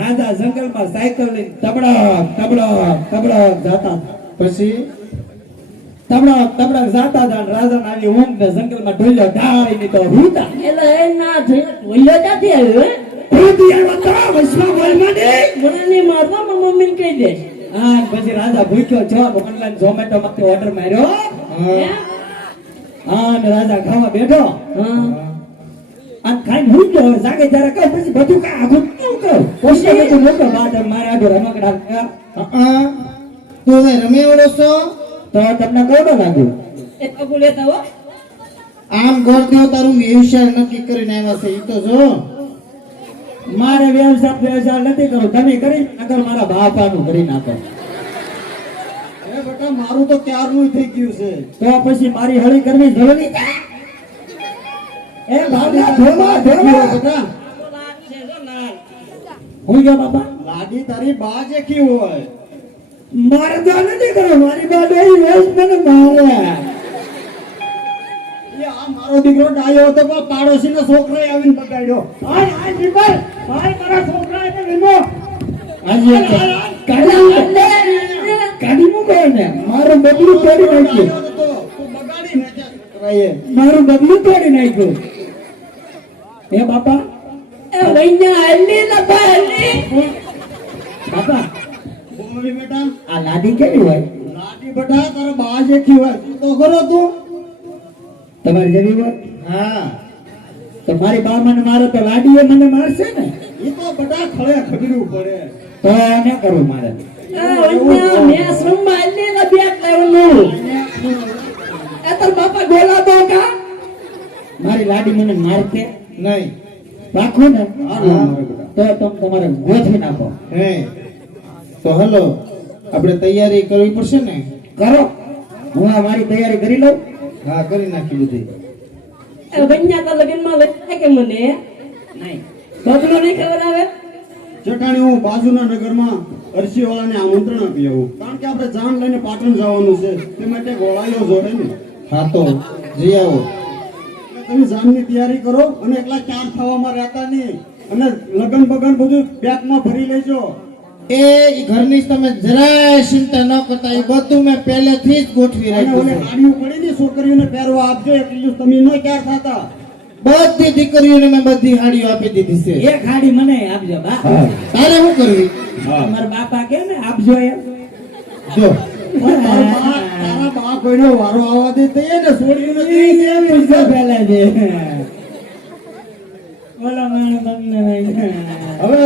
રાજા જંગલમાં સાયકલ લઈને તબડક જાતા. પછી તબડક જાતા હતા. રાજા આવી ઊંઘ ને જંગલમાં ઢોલ્યો ઢાળી ની તો હુતા. એટલે એ ના ભૂલ્યો ક્યાંથી આવ્યો હે? ખુદી આવ્યો તો વચમાં બોલ માંડી. મને નહીં મારવા, મારી મમ્મીને કહી દે. હા, પછી રાજા ભૂખ્યો છો, ઓનલાઈન ઝોમેટો માંથી ઓર્ડર માર્યો. હે? હા, ને રાજા ખાવા બેઠો. હા. આ ખાઈને હું ગયો. હવે જાગે ત્યારે કહું, પછી બધું કાંઈ આઘું શું કહું? પછી બધું મોટો બાદ મારે આડો રમકડા. હા, તું હવે રમે એવડો છો? તો તમને કેવડો લાગ્યું? એ પગું લેતા હો. આમ ગોરદેવ તારું વ્યવસાય નક્કી કરીને આવ્યા છે, ઈ તો જો. મારે વ્યવસાય નથી કરવું. તમે કરી નાખો, મારા બાપાનું કરી નાખો. એ બેટા મારું તો ક્યારનું થઈ ગયું છે. તો પછી મારી હળી કરવી જરૂરી છે? એ ભાવના ધોવા ધોવા. બેટા હું ગયો બાપા. લાડી તારી બા જેખી હોય. મારે તો નથી કરવું. મારી બા ડોહી રોજ મને મારે. એ આ મારો દીકરો ડાયો હતો પણ પાડોશીનો છોકરો આવીને બગાડ્યો. આ જીવન મારા છોકરા એને લીધો. આજે કાઢી મૂકો ને મારું બગલું તોડી નાખ્યું તું બગાડી નાખ્યા છોકરાએ. મારું બગલું તોડી નાખ્યું હે બાપા બાપા બોલી બેટા આ લાડી કેવી હોય લાડી બેટા તારા બા જેઠી હોય તું તો ખરો તું. તમારી જેવી હોય હા તો મારી બા મને મારે તો લાડીએ મને મારશે ને એ તો બેટા ખળે ખગડવું પડે. તો ન કરવું મારે મારી લાડી મને મારશે નહીં રાખો ને હારું મારે બેટા. તો તમે તમારે ગોઠવી નાખો હે તો હલો આપણે તૈયારી કરવી પડશે ને. કરો હું આ મારી તૈયારી કરી લઉં હા કરી નાખી બધી. ચટાણી હું બાજુના નગરમાં અરસીવાળાને આમંત્રણ આપી આવું કારણ કે આપણે જાન લઈને પાટણ જવાનું છે તે માટે ગોળાઈઓ જોડે ને. હા તો જઈ આવો એટલે તમે જાનની તૈયારી કરો અને એકલા ચાર થવામાં રહેતા નહીં અને લગન બગન બધું બેગમાં ભરી લેજો. એ ઘરની તમે જરાય ચિંતા ન કરતા એ બધું મેં પહેલેથી જ ગોઠવી અને રાખ્યું ઓલે છે. ગાડીઓ પડી ને છોકરીઓને પહેરવા આપજો એટલું તમે ન ક્યાર થતા. બધી દીકરીઓને મેં બધી હાડીઓ આપી દીધી છે. એક હાડી મને આપજો બા તારે શું કરવી? મારા બાપા કે ને આપજો એમ જો તારા બા કોઈનો વારો આવવા દે તઈએ ને છોડીઓને દઈ દે એમ પૈસા પહેલા છે બોલો માણસ તમને હવે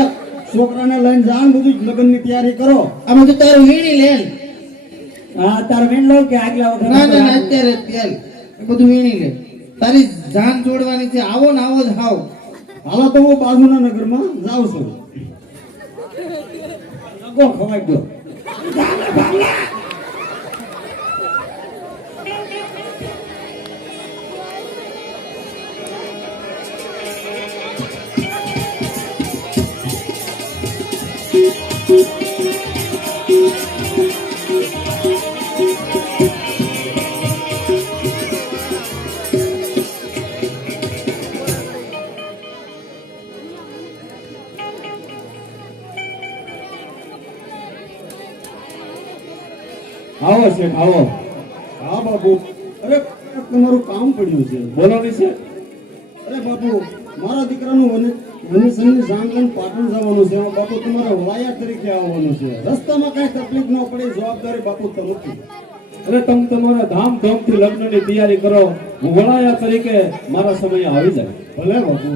છોકરાને લઈને જાન બધું લગ્નની તૈયારી કરો. આ બધું તારું વીણી લે. હા તારો મેન લો કે આગલા વખત ના ના ના અત્યારે જ તેલ એ બધું વીણી લે. તારી જાન જોડવાની છે. આવો ને આવો જ હાવ. હાલો તો હું બાજુના નગરમાં જાઉં છું. લગો ખવાઈ ગયો આવો શેઠ આવો હા બાપુ. અરે તમારું કામ પડ્યું છે. બોલો ને શેઠ અરે બાપુ મારા દીકરાનું વનેસનની જાન લઈને પાટણ જવાનું છે. એમાં બાપુ તમારે વલાયા તરીકે આવવાનું છે. રસ્તામાં કઈ તકલીફ ન પડે જવાબદારી બાપુ તમારી. અરે તમે તમારા ધામધૂમથી લગ્નની તૈયારી કરો હું વડાયા તરીકે મારા સમયે આવી જાય ભલે બાપુ.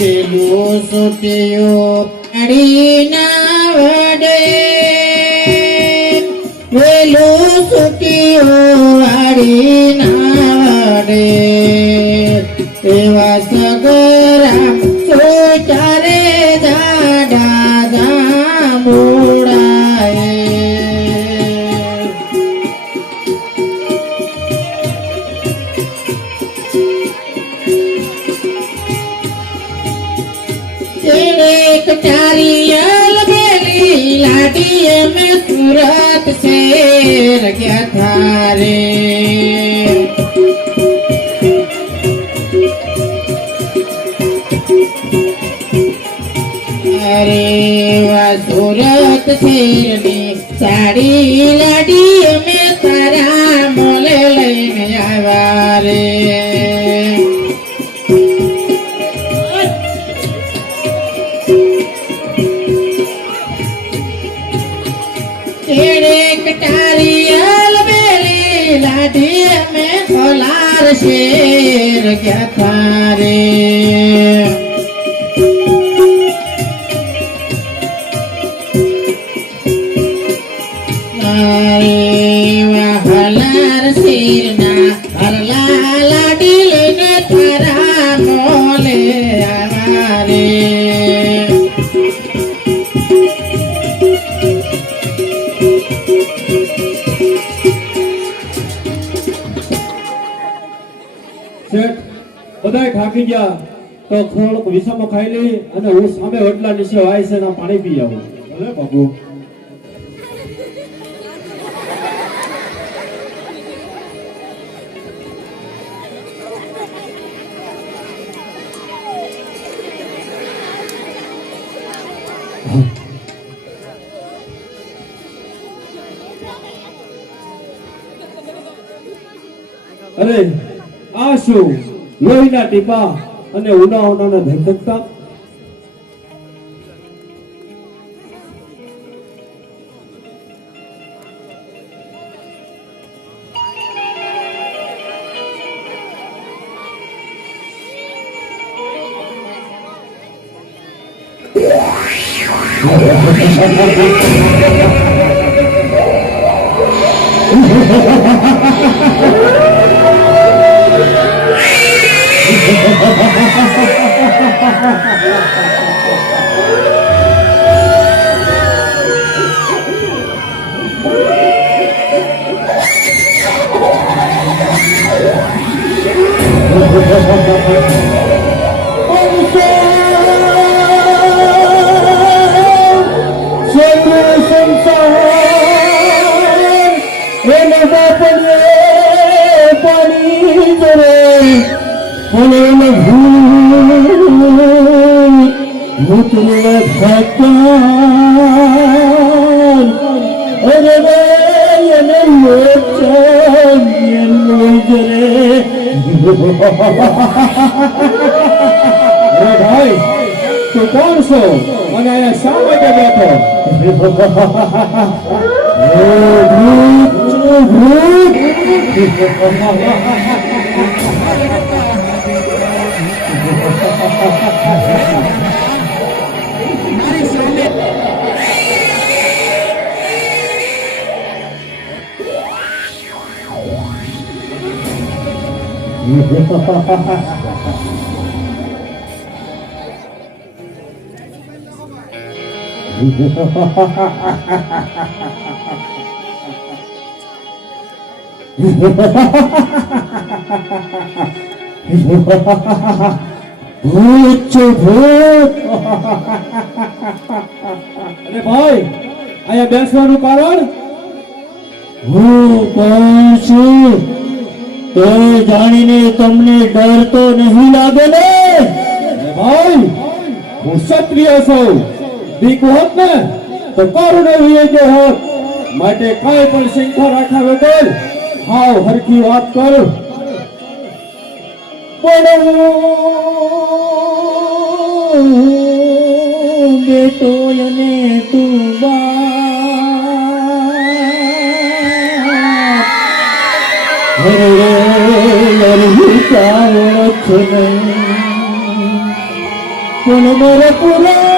વેલું સુટ્યો પાડીના વડે વેલું સુટ્યો વાડીના વડે એવા સગરામ સુચારે જાડા જાંબુડાએ कटारियल बेली लाडी में सूरत शेर क्या थारे अरे वा सूरत शेर ने साड़ी लाडी में तारा मोले लઈને આવ્યા રે कटारियल बेली लाठी में खोलार शेर क्या थारे हलार शेर ना हरला लाडी लेने थारा मोले आवारे શેઠ બધાય થાકી ગયા તો થોડોક વિસામો ખાઈ લઈ અને હું સામે વડલા નીચે વાય છે ને પાણી પી આવું. ભલે બાપુ. અરે આ શું લોહીના ટીપા અને ઉના ઉનાના ધગધગતા. અરે ભાઈ તું કોણ છો અને અહીંયા શા માટે બેઠો? ભૂત છો ભૂત. અરે ભાઈ અહીંયા બેસવાનું કારણ? હું કોણ છું તે જાણીને તમને ડર તો નહીં લાગે ને? અરે ભાઈ હું ક્ષત્રિય છું. બીક હોત ને તો કરુણ વિજય હોત. માટે કાંઈ પણ શંકા રાખ્યા વગર હાવ હરખી વાત કર. પણ બેટો અને તું પણ મારા પૂરા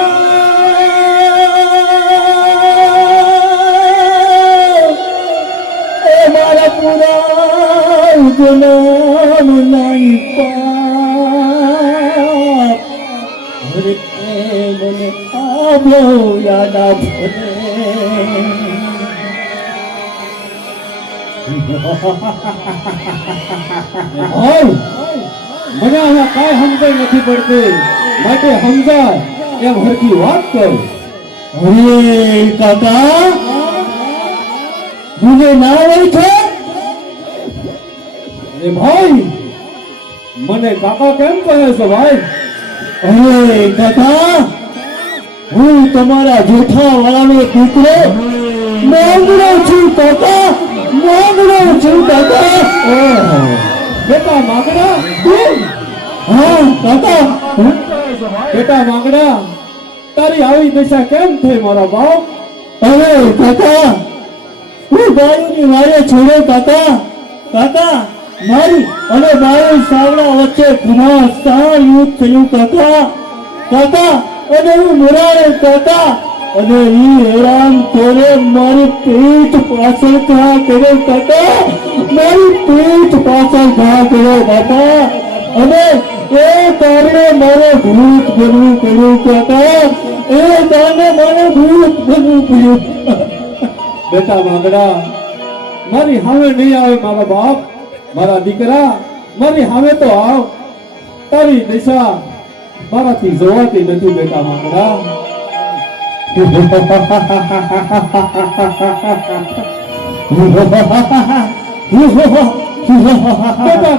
મારા પૂરા ગુલામ નહીં પાપ. મને આવ્યો યાદ આપને. મને આમાં કાંઈ સમજણ નથી પડતી. માટે સમજાય એમ હરખી વાત કર. અરે કાકા મને ના હોય છે? એ ભાઈ મને કાકા કેમ કહે છો ભાઈ? અરે કાકા હું તમારા જેઠા વાળાનો દીકરો માંગડો છું કાકા, માંગડો છું કાકા. ઓહો બેટા માંગડા? હા કાકા. બેટા માંગડા તારી આવી દશા કેમ થઈ મારા બાપ? અરે કાકા હું ગાયોની વારે છોડે કાકા. કાકા મારી અને બાયો સાવડા વચ્ચે ઘમાસાન યુદ્ધ થયું કાકા. કાકા અને હું મરાયો કાકા. અને ઈ હેરાન કરે મારી પીઠ પાછળ ઘા કર્યો કાકા. મારી પીઠ પાછળ ઘા કર્યો કાકા. અને એ કારણે મારે ભૂત બનવું પડ્યું કાકા. એ કારણે મારે ભૂત બનવું પડ્યું. બેટા માંગડા મારી સામે નહીં આવે મારા બાપ, મારા દીકરા મારી સામે તો આવ. તારી દિશા મારાથી જોવાતી નથી બેટા માંગડા. બેટા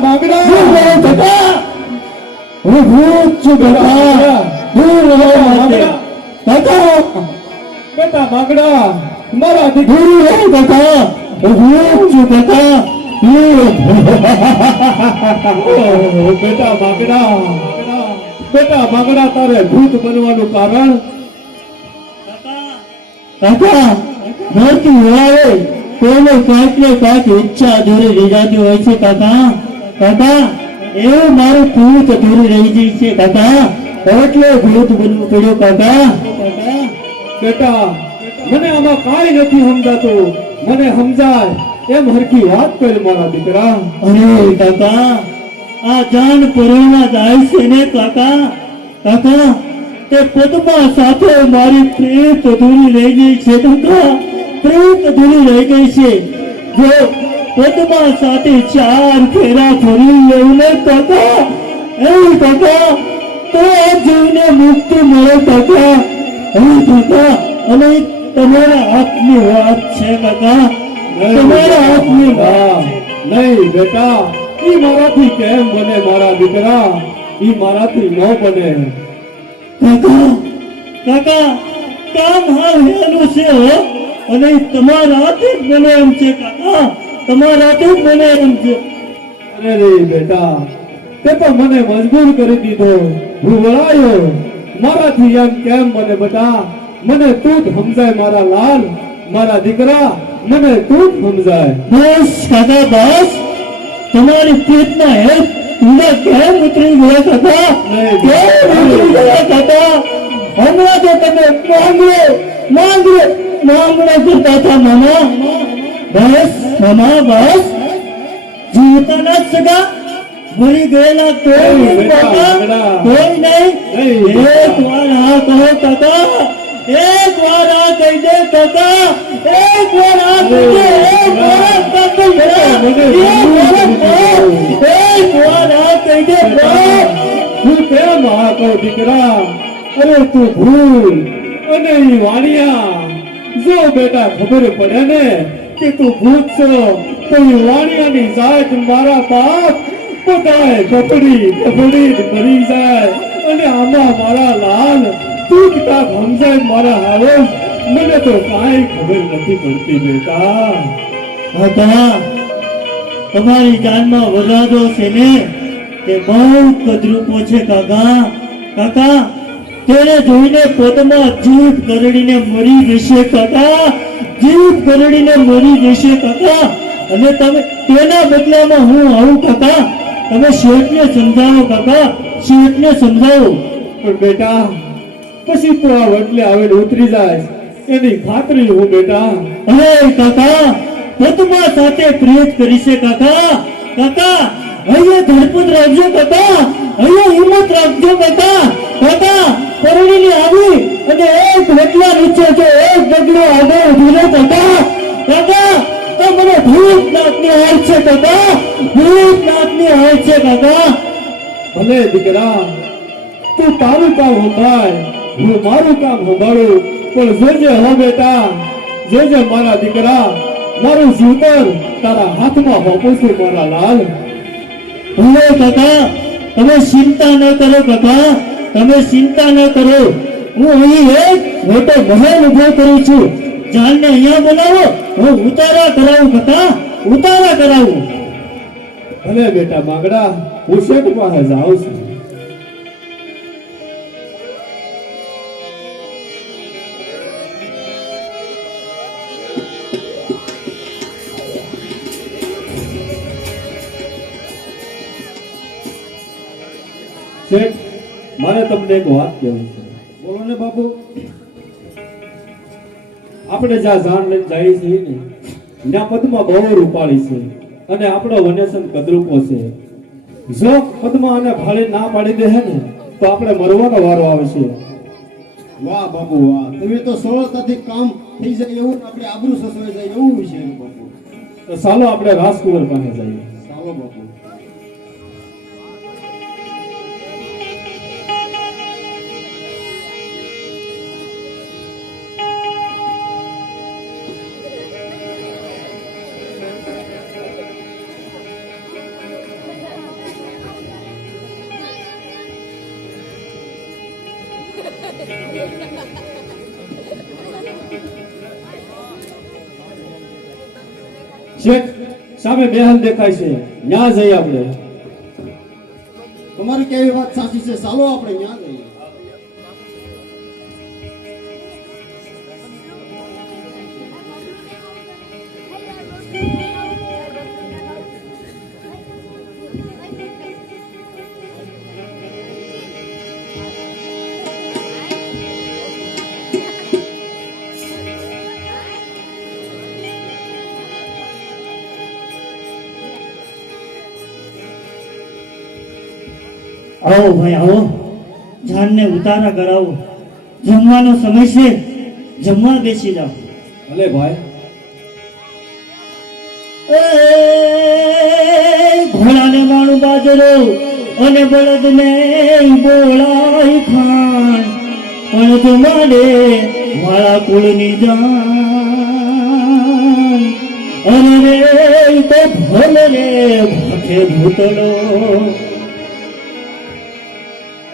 માંગડા, હું ભૂત છું બેટા, હું બેટા માંગડા મારા બેટા, હું ભૂત છું બેટા. બેટા માંગડા, બેટા માંગડા તારે ભૂત બનવાનું કારણ? કાકા મરતી હોય કોઈને કાંઈક ને કાંઈક ઈચ્છા અધૂરી રહી જતી હોય છે કાકા. કાકા એવું મારું ભૂત અધૂરી રહી ગઈ છે કાકા, એટલે ભૂત બનવું પડ્યું કાકા. બેટા મને આમાં કાંઈ નથી સમજાતું, મને સમજાય એમ હરખી વાત કર મારા દીકરા. અરે કાકા આ જાન પરોમાં જાય છે ને કાકા. કાકા તે પદ્મા સાથે મારી પ્રેત અધૂરી રહી ગઈ છે કાકા, પ્રેત અધૂરી રહી ગઈ છે. જો પદ્મા સાથે 4 ફેરા ફરી લઉં ને કાકા, એ કાકા તો આ જીવને મુક્તિ મળે કાકા. કાકા અને તમારા હાથની વાત છે કાકા, તમારા હાથની વાત. નહીં બેટા, ઈ મારાથી કેમ બને મારા દીકરા, ઈ મારાથી ન બને. કાકા કાકા કામ હાલ હેલું છે હો, અને તમારા હાથે જ બને એમ છે કાકા, તમારા હાથે જ બને એમ છે. અરે રે બેટા, તે તો મને મજબૂર કરી દીધો, હું વળાયો. મારાથી એમ કેમ બને બેટા, મને તું જ સમજાય મારા લાલ, મારા દીકરા મને તું જ સમજાય. બસ કાકા બસ, તમારી પેટના હેત ઊંડા કેમ ઉતરી ગયા કાકા, કેમ ઉતરી ગયા કાકા. હમણાં તો તમે માંગડો કરતા હતા મામા. બસ મામા બસ, જીવતા ના સગા, મરી ગયેલા કોઈ નહીં કાકા, કોઈ નહીં. એક વાર આ કહો કાકા, એક વાર આ કહી દે કાકા, એક વાર આ કહી દે, એક વાર આ કહી દે, એક વાર આ કહી દે. હું કેમ આ કહું દીકરા, અરે તું ભૂલ અને ઈ વાણિયા. જો બેટા ખબર પડે ને કે તું ભૂત છો તો ઈ વાણિયાની જાત મારા બાપ બધાય કપડી મરી જાય. અને આમાં મારા લાલ તું જ કાંઈક સમજાય મારા હાલ, મને તો કાંઈ ખબર નથી પડતી બેટા. કાકા તમારી જાનમાં વરરાજો છે ને તે બહુ કદરૂપો છે કાકા. કાકા તેને જોઈને પોતામાં જીભ કરડીને મરી જશે કાકા, જીભ કરડીને મરી જશે કાકા. અને તમે તેના બદલામાં હું આવું કાકા, તમે શેઠને સમજાવો કાકા, શેઠને સમજાવો. પણ બેટા પછી તો આ વડલે આવેલ ઉતરી જાય એની ખાતરી હું બેટા. અરે કાકા પદ્મા સાથે પ્રેત કરી છે કાકા. કાકા અહીંયા ધડપત રાખજો કાકા, અહીંયા હિંમત રાખજો કાકા. કાકા પરણીને આવી અને એક વટલા નીચે જો એક ડગલો આગળ ઉભી કાકા. કાકા તો મને ભૂતનાથની હાર છે કાકા, ભૂતનાથની હાર છે કાકા. ભલે દીકરા તું તારું કામ સંભાળ, હું મારું કામ સંભાળું. પણ જોજે હો બેટા, જોજે મારા દીકરા, મારું જીવતર તારા હાથમાં હોપું છું મારા લાલ. ભલે કાકા તમે ચિંતા ન કરો કાકા, તમે ચિંતા ન કરો. હું અહીં એક મોટો મહેલ ઉભો કરું છું, જાનને અહીંયા બોલાવો, હું ઉતારા કરાવું કાકા, ઉતારા કરાવું. ભલે બેટા માંગડા, હું શેઠ પાસે જાઉં છું. શેઠ મારે તમને એક વાત કહેવી છે. બોલો ને બાપુ. આપણે જ્યાં જાણ લઈને જઈએ છીએ ને ત્યાં પદ્મા બહુ રૂપાળી છે અને આપણો વનેસન કદરૂપો છે. જો પદ્મા અને ભાળી ના પાડી દે ને તો આપણે મરવાનો વારો આવશે. વાહ બાપુ વાહ, તમે તો સરળતાથી કામ થઈ જાય એવું, આપણે આબરૂ સસવાઈ જાય એવું વિશે બાપુ. તો ચાલો આપણે રાજકુંવર પાસે જઈએ. ચાલો બાપુ. શેઠ સામે બેહાલ દેખાય છે, ન્યા જઈએ આપણે. તમારી કેવી વાત સાચી છે, ચાલો આપણે ત્યાં જઈએ. આવો ભાઈ આવો, જાનને ઉતારા કરાવો, જમવાનો સમય છે, જમવા બેસી જાઓ. ભલે ભાઈ. ઘોડાને માણું બાજરો અને બળદને બોળાય ખાણ, પણ તમારે વાળા કુળની જાન. અરે રે તો ભલે રે ભાખે ભૂતલો.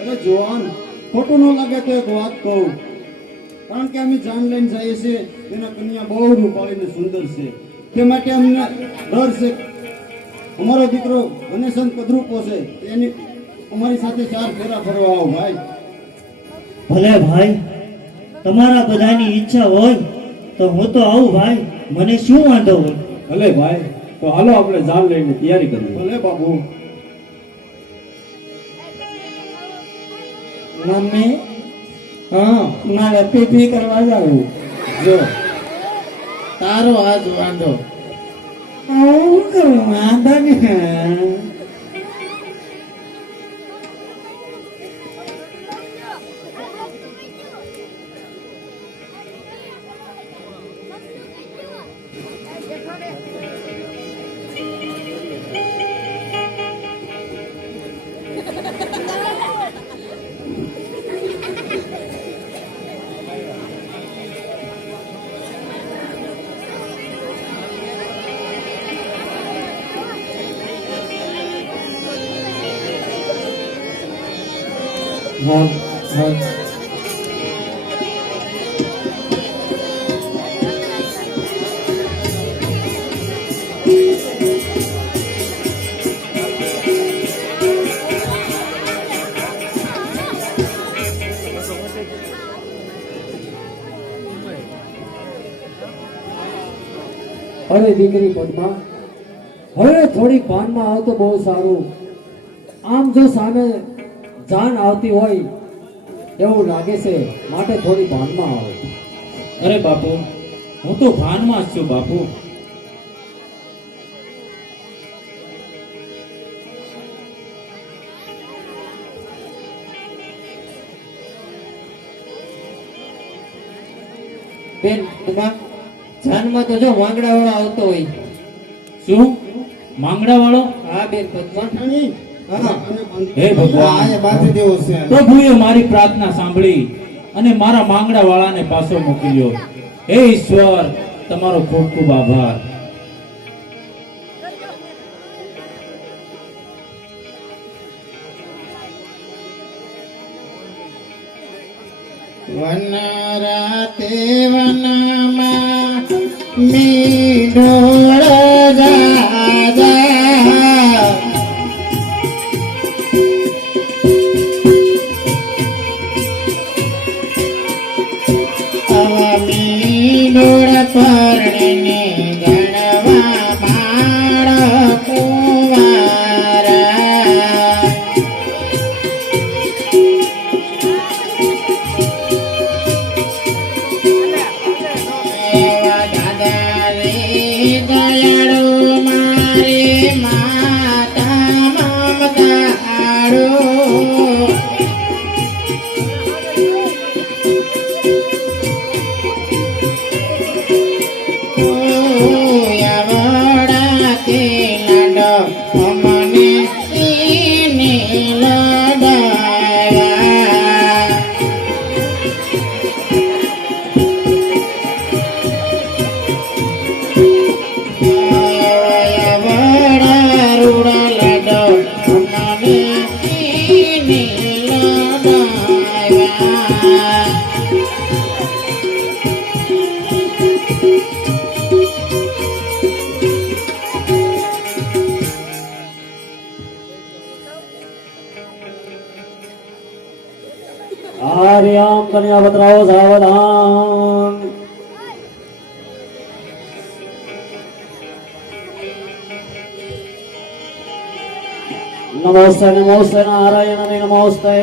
અરે જુવાન, ખોટું ન લાગે તો એક વાત કહું. કારણ કે અમે જાન લઈને જઈએ છીએ, તેના કન્યા બહુ રૂપાળી ને સુંદર છે, તે માટે અમને ડર છે. અમારો દીકરો ગણેશન કદરૂપો છે, એની અમારી સાથે 4 ફેરા ફરવા આવો ભાઈ. ભલે ભાઈ, તમારા બધાની ઈચ્છા હોય તો હું તો આવું ભાઈ, મને શું વાંધો હોય. ભલે ભાઈ, તો હાલો આપણે જાન લઈને તૈયારી કરીએ. ભલે બાપુ. મમ્મી હા મારે પીપી કરવા જાવું. જો તારો આજ વાંધો. હું કરું વાંધો નહીં. હા હા અરે દીકરી પદ્મા, હવે થોડી ભાનમાં આવ તો બહુ સારું. આમ જો સામે જાન આવતી હોય એવું લાગે છે, માટે થોડી ભાનમાં આવો. અરે બાપુ, હું તો ભાનમાં જ છું બાપુ. બેન પદ્મા, જાનમાં તો જો વાંગડા વાળો આવતો હોય. શું માંગડા વાળો? હા બેન પદ્મા. ઠાણી, હા હે ભગવાન, આ બાંધી દેવો છે. પ્રભુએ મારી પ્રાર્થના સાંભળી અને મારા માંગડા વાળાને પાછો મોકલ્યો. હે ઈશ્વર, તમારો ખૂબ ખૂબ આભાર. વન રાતે વનમાં મીંઢોળ જાજા. આવા મીંઢોળ પરણીને ગણવા માળ કુંવારા. એવા દાદા રે કન્યા બતરાવો સાવધાન. નમસ્તે નમસ્તે નારાયણ નમસ્તે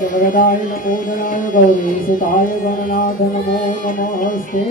જગદાય નમો દયાય ગૌરી સુતાય ગણનાથ નમો નમસ્તે.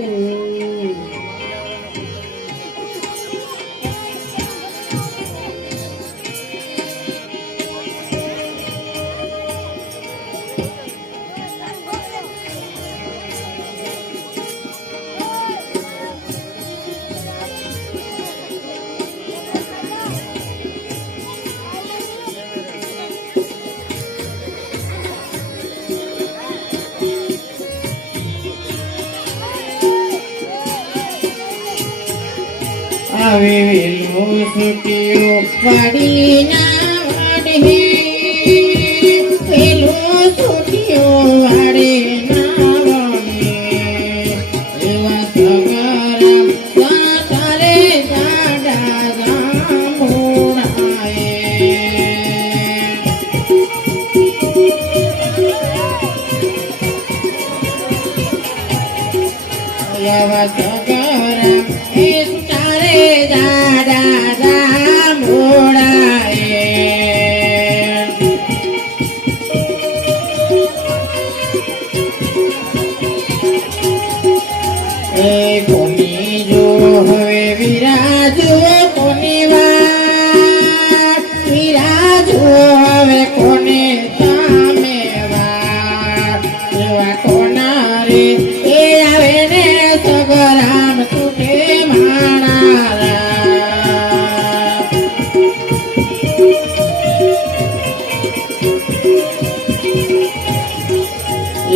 આવે વેલો સુટ્યો વાડીના વાડે વેલો સુટ્યો વાડીના વાડે એવા સગરા સાતારે સાડા ગામોડાએ એવા સગરા દાદા મોડાએ કોની જો હવે વિરાજો કોની વાત વિરાજો હવે કોને સામે વાત એવા કોના રે એ આવે ને સગરામ તૂટે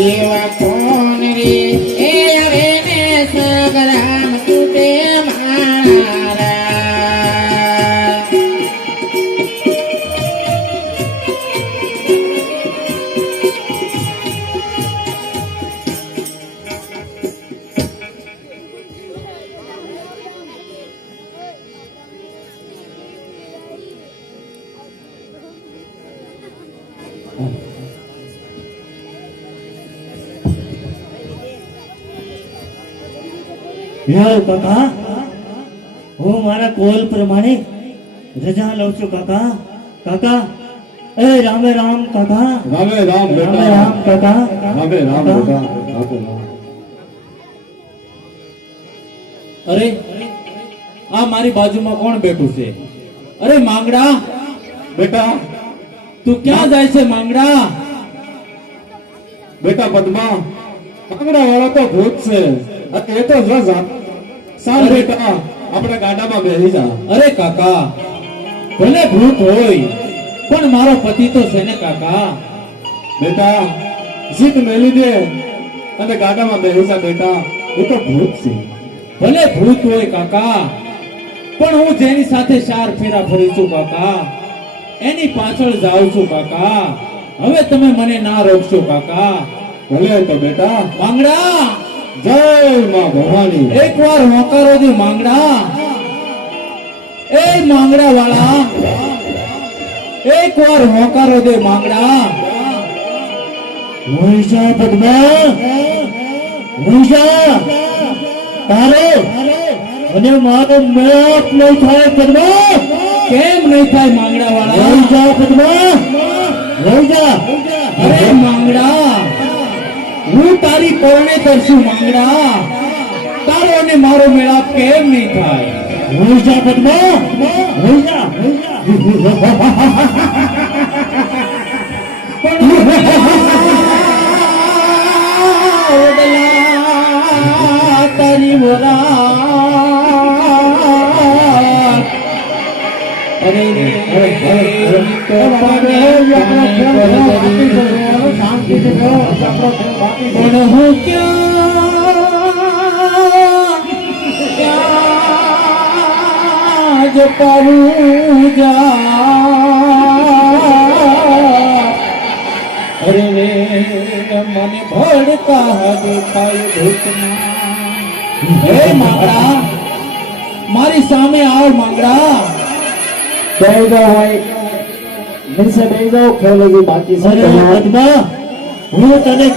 એવા કોણ રે એ હવે ને સગરામ તૂટે મારા. યો કાકા, હું મારા કોલ પ્રમાણે રજા લઉં છું કાકા. કાકા, એ રામે રામ કાકા. રામે રામ રામે બેટા. રામ કાકા. રામે રામ બેટા. રામે રામ. અરે આ મારી બાજુમાં કોણ બેઠું છે? અરે માંગડા, બેટા તું ક્યાં જાય છે માંગડા? બેટા પદ્મા, કાંગડા વાળો તો ભૂત છે. એ તો જો સાલ બેટા આપણે ગાડામાં બેસી જા. અરે કાકા, ભલે ભૂત હોય પણ મારો પતિ તો છે ને કાકા. બેટા જીત મેલી દે અને ગાડામાં બેસી જા બેટા. એ તો ભૂત છે. ભલે ભૂત હોય કાકા, પણ હું જેની સાથે ચાર ફેરા ફરી છું કાકા, એની પાછળ જાઉં છું કાકા. હવે તમે મને ના રોકશો કાકા. ભલે તો બેટા. માંગડા, જય માં ભવાની. એકવાર હોકારો દે માંગડા. એ માંગડા વાળા, એકવાર હોકારો દે માંગડા. મુઈજા પદ્મા, મુઈજા તારે અને મારો મેપ નહીં થાય પદ્મા. કેમ નહીં થાય માંગડા વાળા? મુઈજા પદ્મા, મુઈજા. અરે માંગડા, હું તારી પરણે કરશું માંગડા. તારો અને મારો મેળાપ કેમ નહીં થાય? મુઈજા પદ્મા, મુઈજા. તારી બોલા અરે તો પણ હું ક્યાં જ પારું જા. અરે રે મને ભડકા દેખાય ભૂતના. હે માંગડા, મારી સામે આવ માંગડા. બેહી જાઓ ભાઈ, નીચે બેહી જાઓ. ખેલ હજી બાકી છે. અરે પદ્મા, હું તને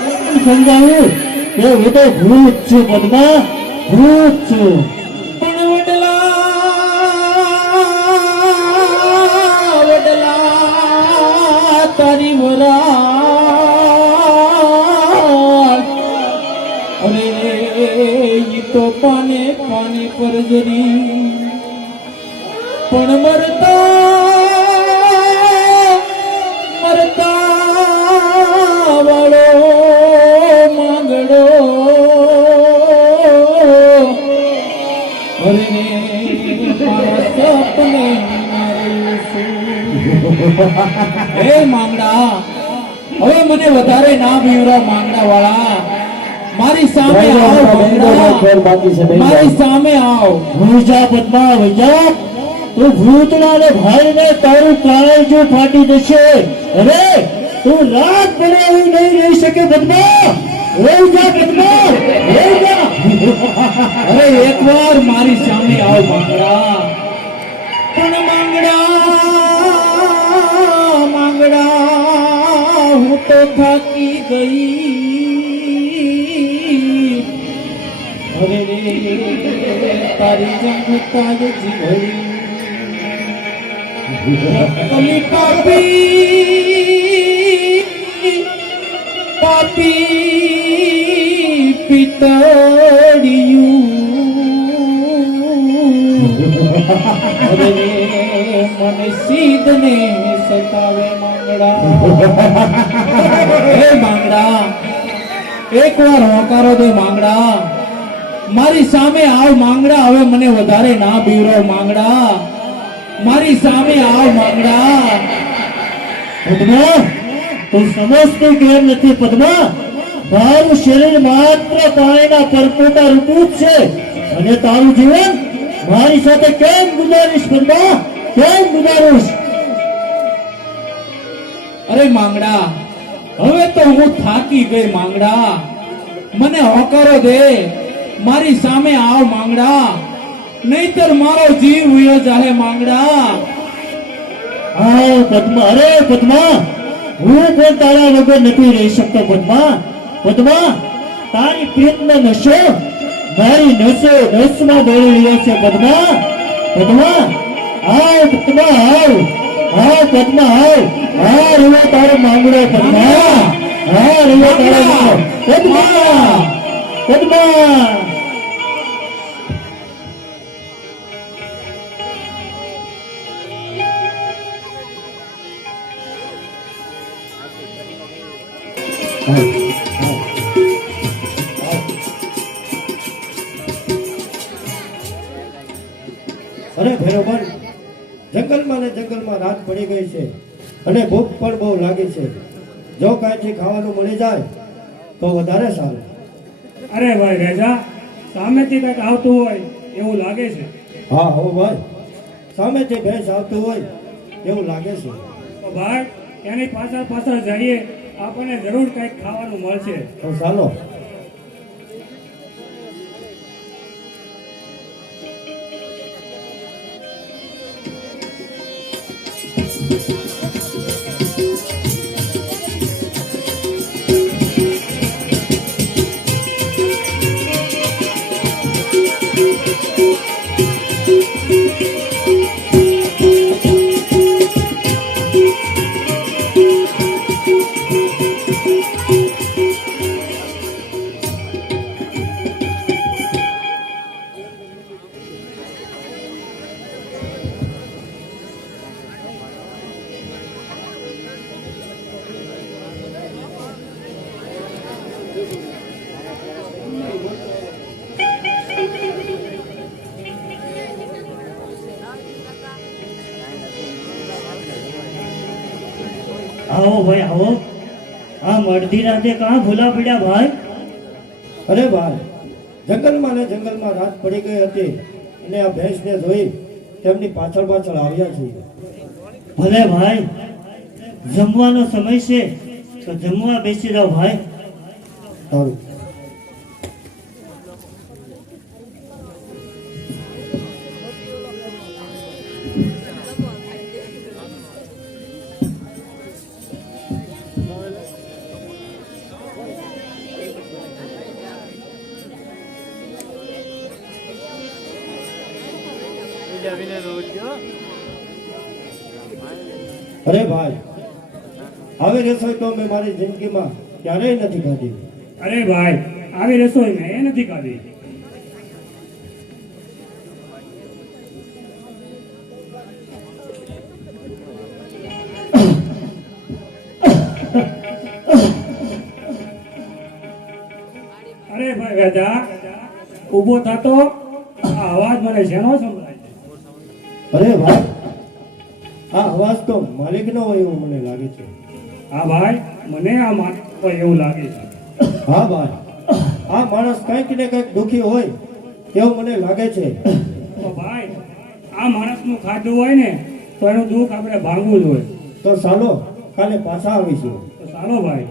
સમજાવ્યું કે હું તો ભૂત છું પદ્મા, ભૂત છું. પણ વડલા તારી વરાળ અરે ઈ તો પાને પાને પર જરી પણ મરતા વાળો માંગડો અરે મારા સપને હે માંગડા, હવે મને વધારે ના બીવરા માંગડા વાળા, મારી સામે આવ માંગડા, મારી સામે આવ. ભૂજા પદ્મા ભૈજા, તું ભૂતના ને ભાઈ ને તારું કાળજું ફાટી જશે. અરે તું રાત પડે એવું નહીં રહી શકે પદ્મા. રહી જા પદ્મા, રહી જા. અરે એકવાર મારી સામે આવ માંગડા. પણ માંગડા હું તો થાકી ગઈ. અરે તારી જંગતા જ જીવડી કલી પાપી પિતળિયું અરે મને સીધને સતાવે માંગડા. હે માંગડા, એકવાર હોકારો દે માંગડા, મારી સામે આવ માંગડા. હવે મને વધારે ના બીવરો માંગડા, મારી સામે આવ માંગડા. પદ્મા, તું સમજતું કેમ નથી પદ્મા? તારું શરીર માત્ર પાણીના પરપોટા રૂપું જ છે અને તારું જીવન મારી સાથે કેમ ગુજારીશ પદ્મા, કેમ ગુજારીશ? અરે માંગડા, હવે તો હું થાકી ગઈ માંગડા, મને હોકારો દે, મારી સામે આવ માંગડા, નહીતર મારો જીવ વયો જાહે માંગડા. હા પદ્મા, અરે પદ્મા, હું પણ તારા વગર નથી રહી શકતો પદ્મા. પદ્મા, તારી પ્રીતનો નશો મારી નસમાં દોડી રહ્યો છે પદ્મા. પદ્મા આવ, પદ્મા આવ, આવ પદ્મા આવ. હા રહ્યો તારો માંગડો પદ્મા, હા રહ્યો તારો માંગડો પદ્મા, પદ્મા. અરે ભેરોબન, જંગલમાં ને જંગલમાં રાત પડી ગઈ છે અને ભૂખ પણ બહુ લાગી છે. જો કાંઈથી ખાવાનું મળી જાય તો વધારે સારું. અરે ભાઈ રેજા, સામેથી કંઈક આવતું હોય એવું લાગે છે. હા હો ભાઈ, સામેથી ભેંસ આવતું હોય એવું લાગે છે. તો ભાઈ એની પાછળ પાછળ જઈએ, આપણને જરૂર કંઈક ખાવાનું મળશે. તો ચાલો. આવો ભાઈ આવો. આમ અડધી રાતે કાં ભૂલા પડ્યા ભાઈ? અરે ભાઈ, જંગલમાં ને જંગલમાં રાત પડી ગઈ હતી અને આ ભેંસને જોઈ તેમની પાછળ પાછળ આવ્યા છીએ. ભલે ભાઈ, જમવાનો સમય છે તો જમવા બેસી જાઓ ભાઈ. સારું. અરે ભાઈ, આવી રસોઈ તો મેં મારી જિંદગીમાં ક્યારેય નથી ખાધી. અરે ભાઈ, આવી રસોઈ મેં એ નથી ખાધી. અરે ભાઈ વેદા, ઊભો થતો આ અવાજ મને શેનો સંભળાય છે? અરે ભાઈ, આ અવાજ તો માલિકનો હોય એવું મને લાગે છે. હા ભાઈ, મને આ માલિક હોય એવું લાગે છે. હા ભાઈ, આ માણસ કંઈક ને કંઈક દુખી હોય એવું મને લાગે છે. તો ભાઈ, આ માણસનું ખાધું હોય ને તો એનું દુઃખ આપણે ભાંગવું જ હોય. તો ચાલો કાલે પાછા આવીશું. તો ચાલો ભાઈ.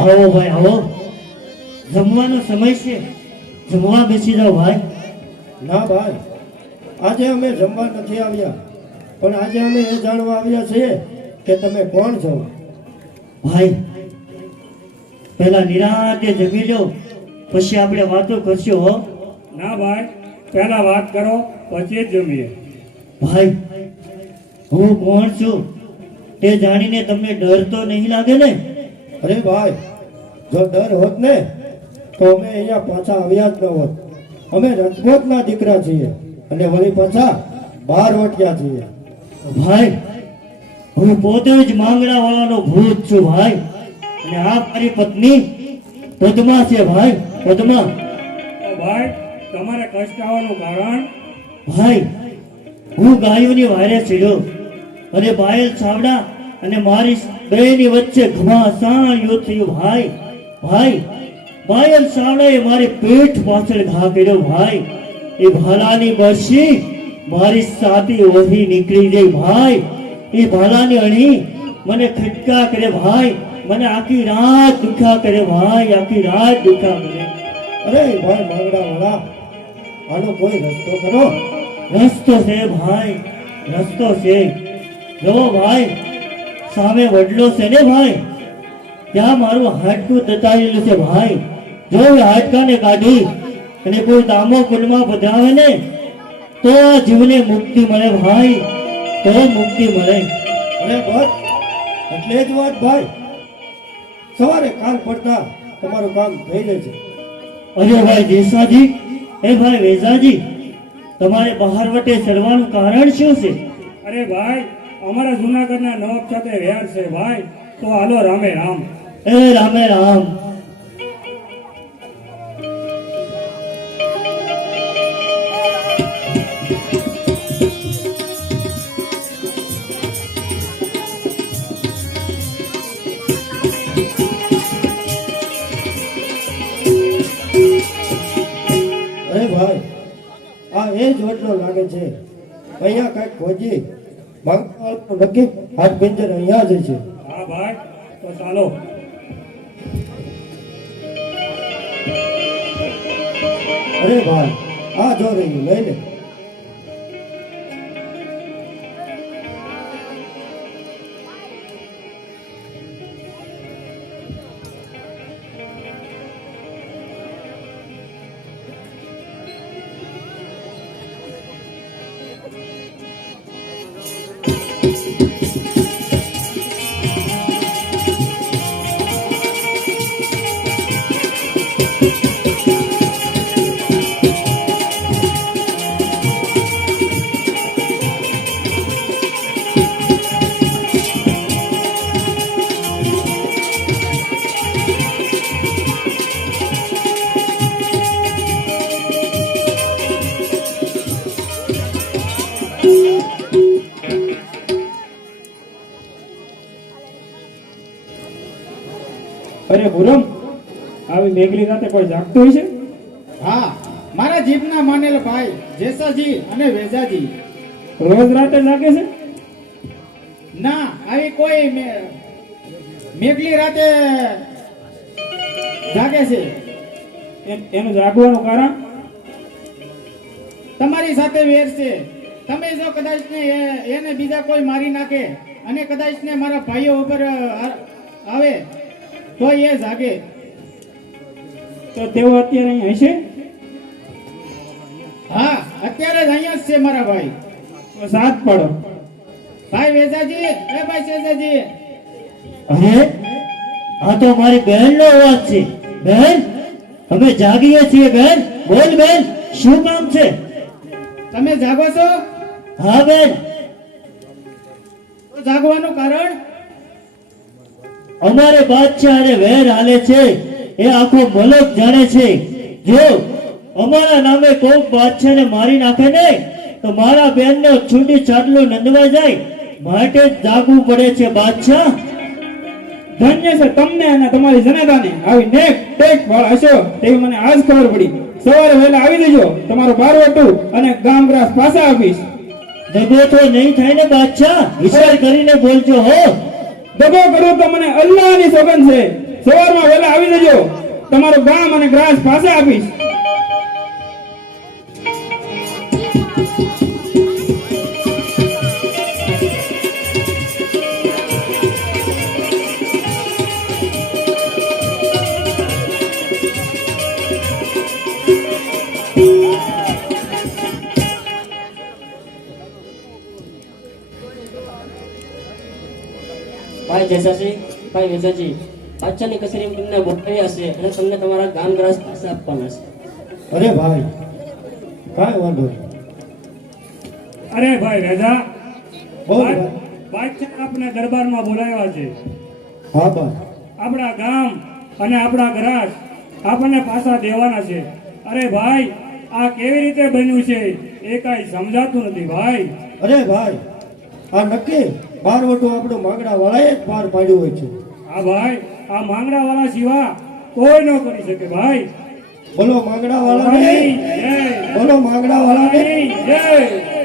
આવો ભાઈ આવો, જમવાનો સમય છે, જમવા બેસી જાઓ ભાઈ. ના ભાઈ, આજે અમે જમવા નથી આવ્યા, પણ આજે અમે એ જાણવા આવ્યા છીએ કે તમે કોણ છો. ભાઈ, પહેલા નિરાંતે જમી લો, પછી આપણે વાતો કરશું હો. ના ભાઈ, પહેલા વાત કરો પછી જ જમીએ. ભાઈ, હું કોણ છું તે જાણીને તમને ડર તો નહીં લાગે ને? અરે ભાઈ, જો ડર હોત ને તો અમે અહીંયા પાછા આવ્યા જ ન હોત. અમે રજપૂતના દીકરા છીએ અને વળી પાછા બહાર વટ્યા છીએ. ભાઈ, હું પોતે જ માંગણા વાળાનો ભૂત છું ભાઈ, અને આ મારી પત્ની પદ્મા છે ભાઈ, પદ્મા. તો ભાઈ, તમારે કષ્ટ આવવાનું કારણ? ભાઈ, હું ગાયોની વારે ચડ્યો અને બાયલ છાવડા અને મારી બેની વચ્ચે ઘમાસાણ યુદ્ધ થયું ભાઈ. ભાઈ, બાયલ છાવડાએ મારી પીઠ પાછળ ઘા કર્યો ભાઈ. એ ભાલાની બરશી મારી સાથી ઓઢી નીકળી ગઈ ભાઈ. એ ભાલાની અણી મને ખટકા કરે ભાઈ, મને આખી રાત દુખા કરે ભાઈ, આખી રાત દુખા કરે. અરે ભાઈ માંગડા વાળા, આનો કોઈ રસ્તો કરો. રસ્તો છે ભાઈ, રસ્તો છે. જો ભાઈ, સામે વડલો છે ને ભાઈ, ત્યાં મારું હાડકું દટાયેલું છે ભાઈ. જો એ હાડકાને કાઢી અને કોઈ દામો કુંડમાં પધરાવે ને તો આ જીવને મુક્તિ મળે ભાઈ, તો મુક્તિ મળે. અરે બસ એટલે જ વાત ભાઈ, સવારે કાલ પડતા તમારું કામ થઈ જશે. અરે ભાઈ દેસાજી, એ ભાઈ વેજાજી, તમારે બહાર વટે ચડવાનું કારણ શું છે? અરે ભાઈ, અમારા જૂનાગઢના નવાબ સાથે વેર છે ભાઈ, તો હાલો રામે રામ. એ રામે રામ. અરે ભાઈ, આ એ જ વડલો લાગે છે. અહીંયા કઈક ખોજી માંગતા નક્કી હાથ પિંજર અહીંયા જ છે. હા ભાઈ, તો ચાલો. અરે ભાઈ, આ જો રહ્યું લઈ લે. અરે પૂરમ, આવી મેઘલી રાતે કોઈ જાગતું હોય છે? હા, મારા જીભના માનેલા ભાઈ જેસાજી અને વેજાજી. રોજ રાતે જાગે છે? ના, આવી કોઈ મેઘલી રાતે જાગે છે. એનું જાગવાનું કારણ? તમારી સાથે વેર છે. તમે જો કદાચ ને એને બીજા કોઈ મારી નાખે અને કદાચ ને મારા ભાઈઓ ઉપર આવે તો એ જાગે. તો તેઓ અત્યારે અહીં હશે? હા, અત્યારે જ અહીંયા જ છે મારા ભાઈ. તો સાથ પડો. ભાઈ વેજાજી, એ ભાઈ શેજાજી. અરે આ તો મારી બહેનનો અવાજ છે. બહેન, અમે જાગીએ છીએ. બેન, બોલ બેન, શું કામ છે? તમે જાગો છો? હા બેન, તો જાગવાનું કારણ? અમારે બાદશાહ અને વેર હાલે છે એ આખો મલક જાણે છે. જો અમારા નામે કોક બાદશાહને મારી નાખે ને તો મારા બેનનો છૂટી ચાટલું નંદવા જાય, માટે જ જાગવું પડે છે બાદશાહ. ધન્ય છે તમને અને તમારી જનતાને આવી નેક ટેક વાળા હશો તેવી મને આજ ખબર પડી. સવારે વહેલા આવી જજો, તમારો બારવટું અને ગામ ગ્રાસ પાછા આપીશ. દગો તો નહીં થાય ને બાદશાહ, વિચાર કરીને બોલજો હો. દગો કરું તો મને અલ્લાહની સોગંદ છે. સવારમાં વહેલા આવી જજો, તમારું ગામ અને ગ્રાસ પાછા આપીશ. ભાઈ જેસાજી, ભાઈ વેજાજી, બાદશાહની કચેરીમાં તમને બોલાવ્યા છે અને તમને તમારા ગામ ગ્રાસ પાછા આપવાના છે. અરે ભાઈ, કાંઈ વાંધો નહીં. અરે ભાઈ રાજા, બોલ ભાઈ. બાદશાહ આપને દરબારમાં બોલાવ્યા છે. હા ભાઈ. આપણા ગામ અને આપણા ગ્રાસ આપણને પાછા દેવાના છે. અરે ભાઈ, આ કેવી રીતે બન્યું છે એ કાંઈ સમજાતું નથી ભાઈ. અરે ભાઈ, આ નક્કી બારવટું આપણું માંગડા વાળાએ જ પાર પાડ્યું હોય છે. હા ભાઈ, આ માંગડા વાળા સિવા કોઈ ન કરી શકે ભાઈ. બોલો માંગડા વાળા, જય, બોલો માંગડા વાળા. જય.